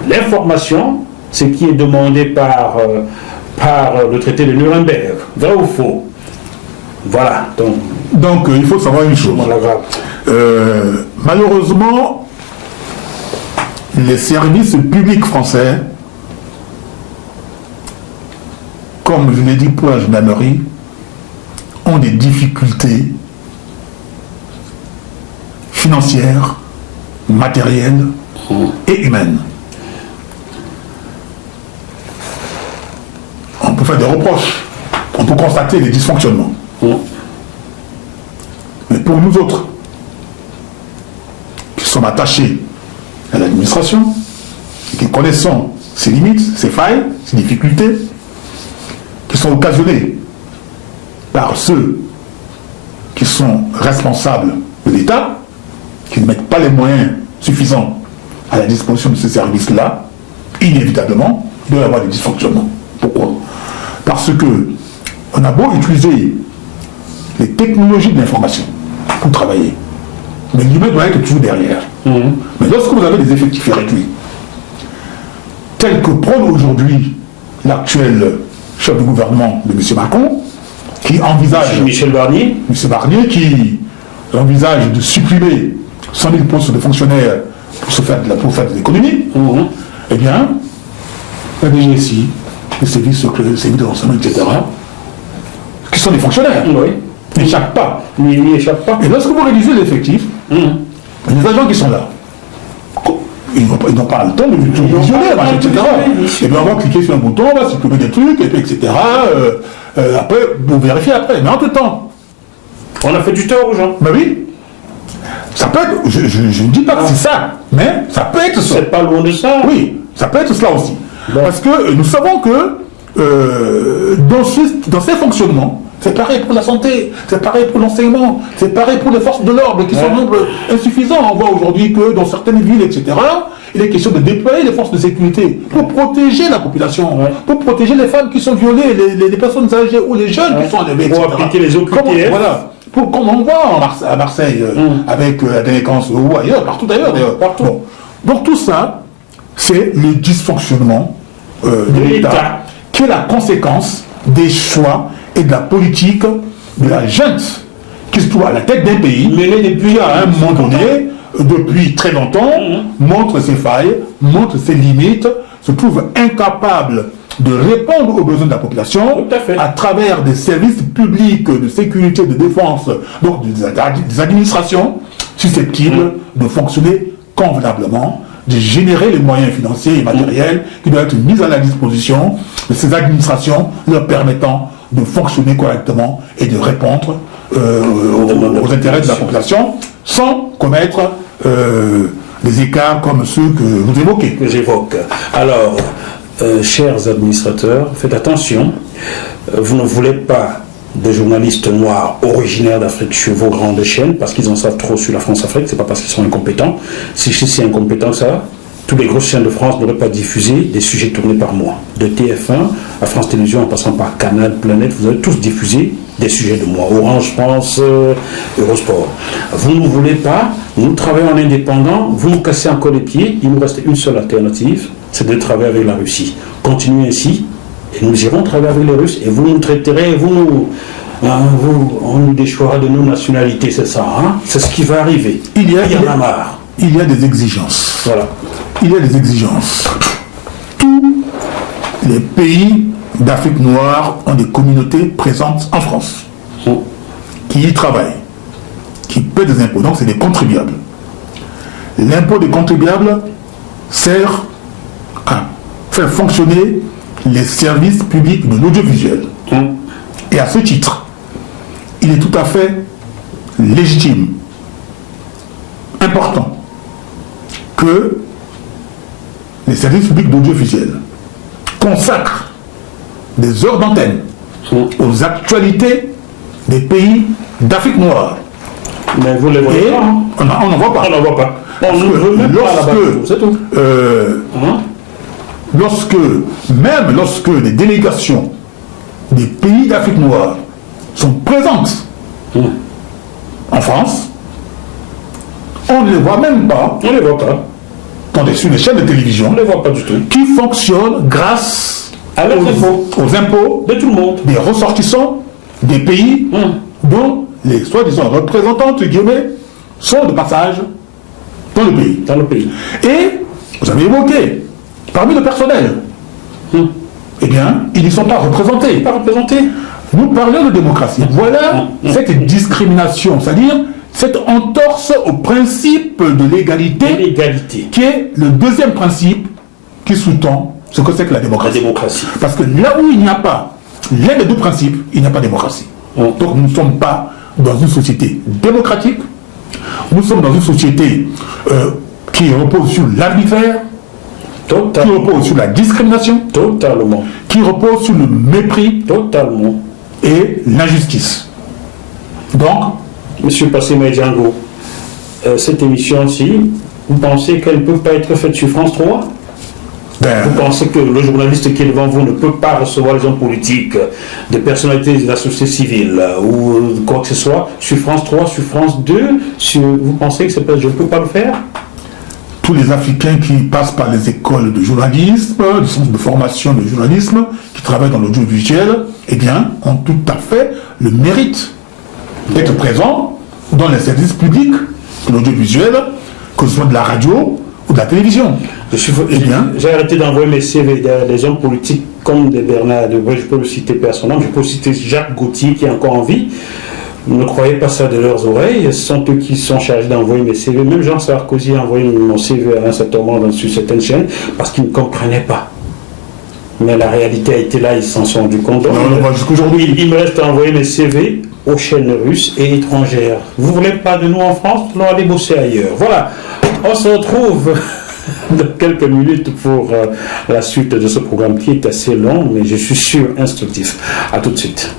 l'information, ce qui est demandé par le traité de Nuremberg, vrai ou faux. Voilà. Donc il faut savoir une chose. Malheureusement, les services publics français, comme je l'ai dit pour la gendarmerie, ont des difficultés financières, matérielles et humaines. On peut faire des reproches, on peut constater des dysfonctionnements. Mais pour nous autres, qui sommes attachés à l'administration, qui connaissons ses limites, ses failles, ses difficultés, qui sont occasionnées par ceux qui sont responsables de l'État, qui ne mettent pas les moyens suffisants à la disposition de ces services-là, inévitablement, il doit y avoir des dysfonctionnements. Pourquoi? Parce que on a beau utiliser les technologies de l'information pour travailler, mais l'humain doit être toujours derrière. Mais lorsque vous avez des effectifs réduits, tels que prône aujourd'hui l'actuel chef de gouvernement de M. Macron, qui envisage... Michel Barnier. M. Barnier, qui envisage de supprimer 100 000 postes de fonctionnaires pour faire de l'économie, eh bien, la DGSI, les services de renseignement, etc., qui sont des fonctionnaires, n'échappent pas. N'y échappent pas. Et lorsque vous réduisez l'effectif, les agents qui sont là, ils n'ont pas le temps de visionner, etc. Et bien on va cliquer sur un bouton, on va supprimer des trucs, et puis, etc. Après, vous vérifiez après. Mais entre-temps, on a fait du tort aux gens. Ben oui. Ça peut être, je ne dis pas que c'est ça, mais ça peut être ça. C'est pas loin de ça. Oui, ça peut être cela aussi. Parce que nous savons que dans ces fonctionnements, c'est pareil pour la santé, c'est pareil pour l'enseignement, c'est pareil pour les forces de l'ordre qui sont en nombre insuffisant. On voit aujourd'hui que dans certaines villes, etc., il est question de déployer les forces de sécurité pour protéger la population, pour protéger les femmes qui sont violées, les personnes âgées ou les jeunes qui sont enlevés, etc. Pour appliquer les OQTF. Voilà. Comme on voit à Marseille, avec la délinquance ou ailleurs, partout d'ailleurs. Partout. Bon. Donc tout ça, c'est le dysfonctionnement de l'État, qui est la conséquence des choix et de la politique de la junte qui se trouve à la tête d'un pays, mais depuis à un moment donné, depuis très longtemps, montre ses failles, montre ses limites, se trouve incapable de répondre aux besoins de la population à travers des services publics de sécurité, de défense, donc des administrations susceptibles de fonctionner convenablement, de générer les moyens financiers et matériels qui doivent être mis à la disposition de ces administrations, leur permettant de fonctionner correctement et de répondre aux intérêts de la population sans commettre des écarts comme ceux que vous évoquez. Que j'évoque. Alors, chers administrateurs, faites attention, vous ne voulez pas de journalistes noirs originaires d'Afrique sur vos grandes chaînes parce qu'ils en savent trop sur la France-Afrique, c'est pas parce qu'ils sont incompétents. Si je suis incompétent, ça, toutes les grosses chaînes de France n'auraient pas diffusé des sujets tournés par moi. De TF1 à France Télévisions en passant par Canal, Planète, vous avez tous diffusé des sujets de moi. Orange France, Eurosport. Vous ne voulez pas, nous travaillons en indépendant, vous nous cassez encore les pieds, il nous reste une seule alternative, c'est de travailler avec la Russie. Continuez ainsi, et nous irons travailler avec les Russes, et vous nous traiterez, on nous déchoira de nos nationalités, c'est ça, hein? C'est ce qui va arriver. Il y en a marre. Il y a des exigences. Voilà. Il y a des exigences. Tous les pays d'Afrique noire ont des communautés présentes en France, qui y travaillent, qui paient des impôts. Donc c'est des contribuables. L'impôt des contribuables sert à faire fonctionner les services publics de l'audiovisuel. Et à ce titre, il est tout à fait légitime, important, que les services publics d'audiovisuel consacrent des heures d'antenne aux actualités des pays d'Afrique noire. Mais vous les voyez pas, hein? On n'en voit pas. On n'en voit pas. Parce que lorsque même lorsque les délégations des pays d'Afrique noire sont présentes en France, on ne les voit même pas. On ne les voit pas. Sur les chaînes de télévision. On ne les voit pas du tout. Qui fonctionnent grâce aux impôts de tout le monde. Des ressortissants des pays dont les soi-disant représentants, entre guillemets, sont de passage dans le pays. Et vous avez évoqué, parmi le personnel, eh bien, ils ne sont pas représentés. Nous parlons de démocratie. Voilà cette discrimination, c'est-à-dire cette entorse au principe de l'égalité, qui est le deuxième principe qui sous-tend ce que c'est que la démocratie. Parce que là où il n'y a pas l'un des deux principes, il n'y a pas de démocratie. Donc nous ne sommes pas dans une société démocratique, nous sommes dans une société qui repose sur l'arbitraire, qui repose sur la discrimination, qui repose sur le mépris, et l'injustice. Donc, Monsieur Passé Django, cette émission-ci, vous pensez qu'elle ne peut pas être faite sur France 3 ? Vous pensez que le journaliste qui est devant vous ne peut pas recevoir les hommes politiques, des personnalités de la société civile ou quoi que ce soit sur France 3, sur France 2 vous pensez que je ne peux pas le faire ? Tous les Africains qui passent par les écoles de journalisme, les centres de formation de journalisme, qui travaillent dans l'audiovisuel, eh bien, ont tout à fait le mérite d'être présents dans les services publics de l'audiovisuel, que ce soit de la radio ou de la télévision. J'ai arrêté d'envoyer mes CV des hommes politiques comme des Bernard Debré, je peux le citer personnellement, je peux citer Jacques Gauthier qui est encore en vie. Ne croyez pas ça de leurs oreilles, ce sont eux qui sont chargés d'envoyer mes CV. Même Jean Sarkozy a envoyé mon CV à un certain moment sur certaines chaînes parce qu'ils ne comprenaient pas. Mais la réalité a été là, ils s'en sont rendus compte. Jusqu'aujourd'hui, il me reste à envoyer mes CV aux chaînes russes et étrangères. Vous ne voulez pas de nous en France? Nous allons aller bosser ailleurs. Voilà, on se retrouve dans quelques minutes pour la suite de ce programme qui est assez long, mais je suis sûr instructif. À tout de suite.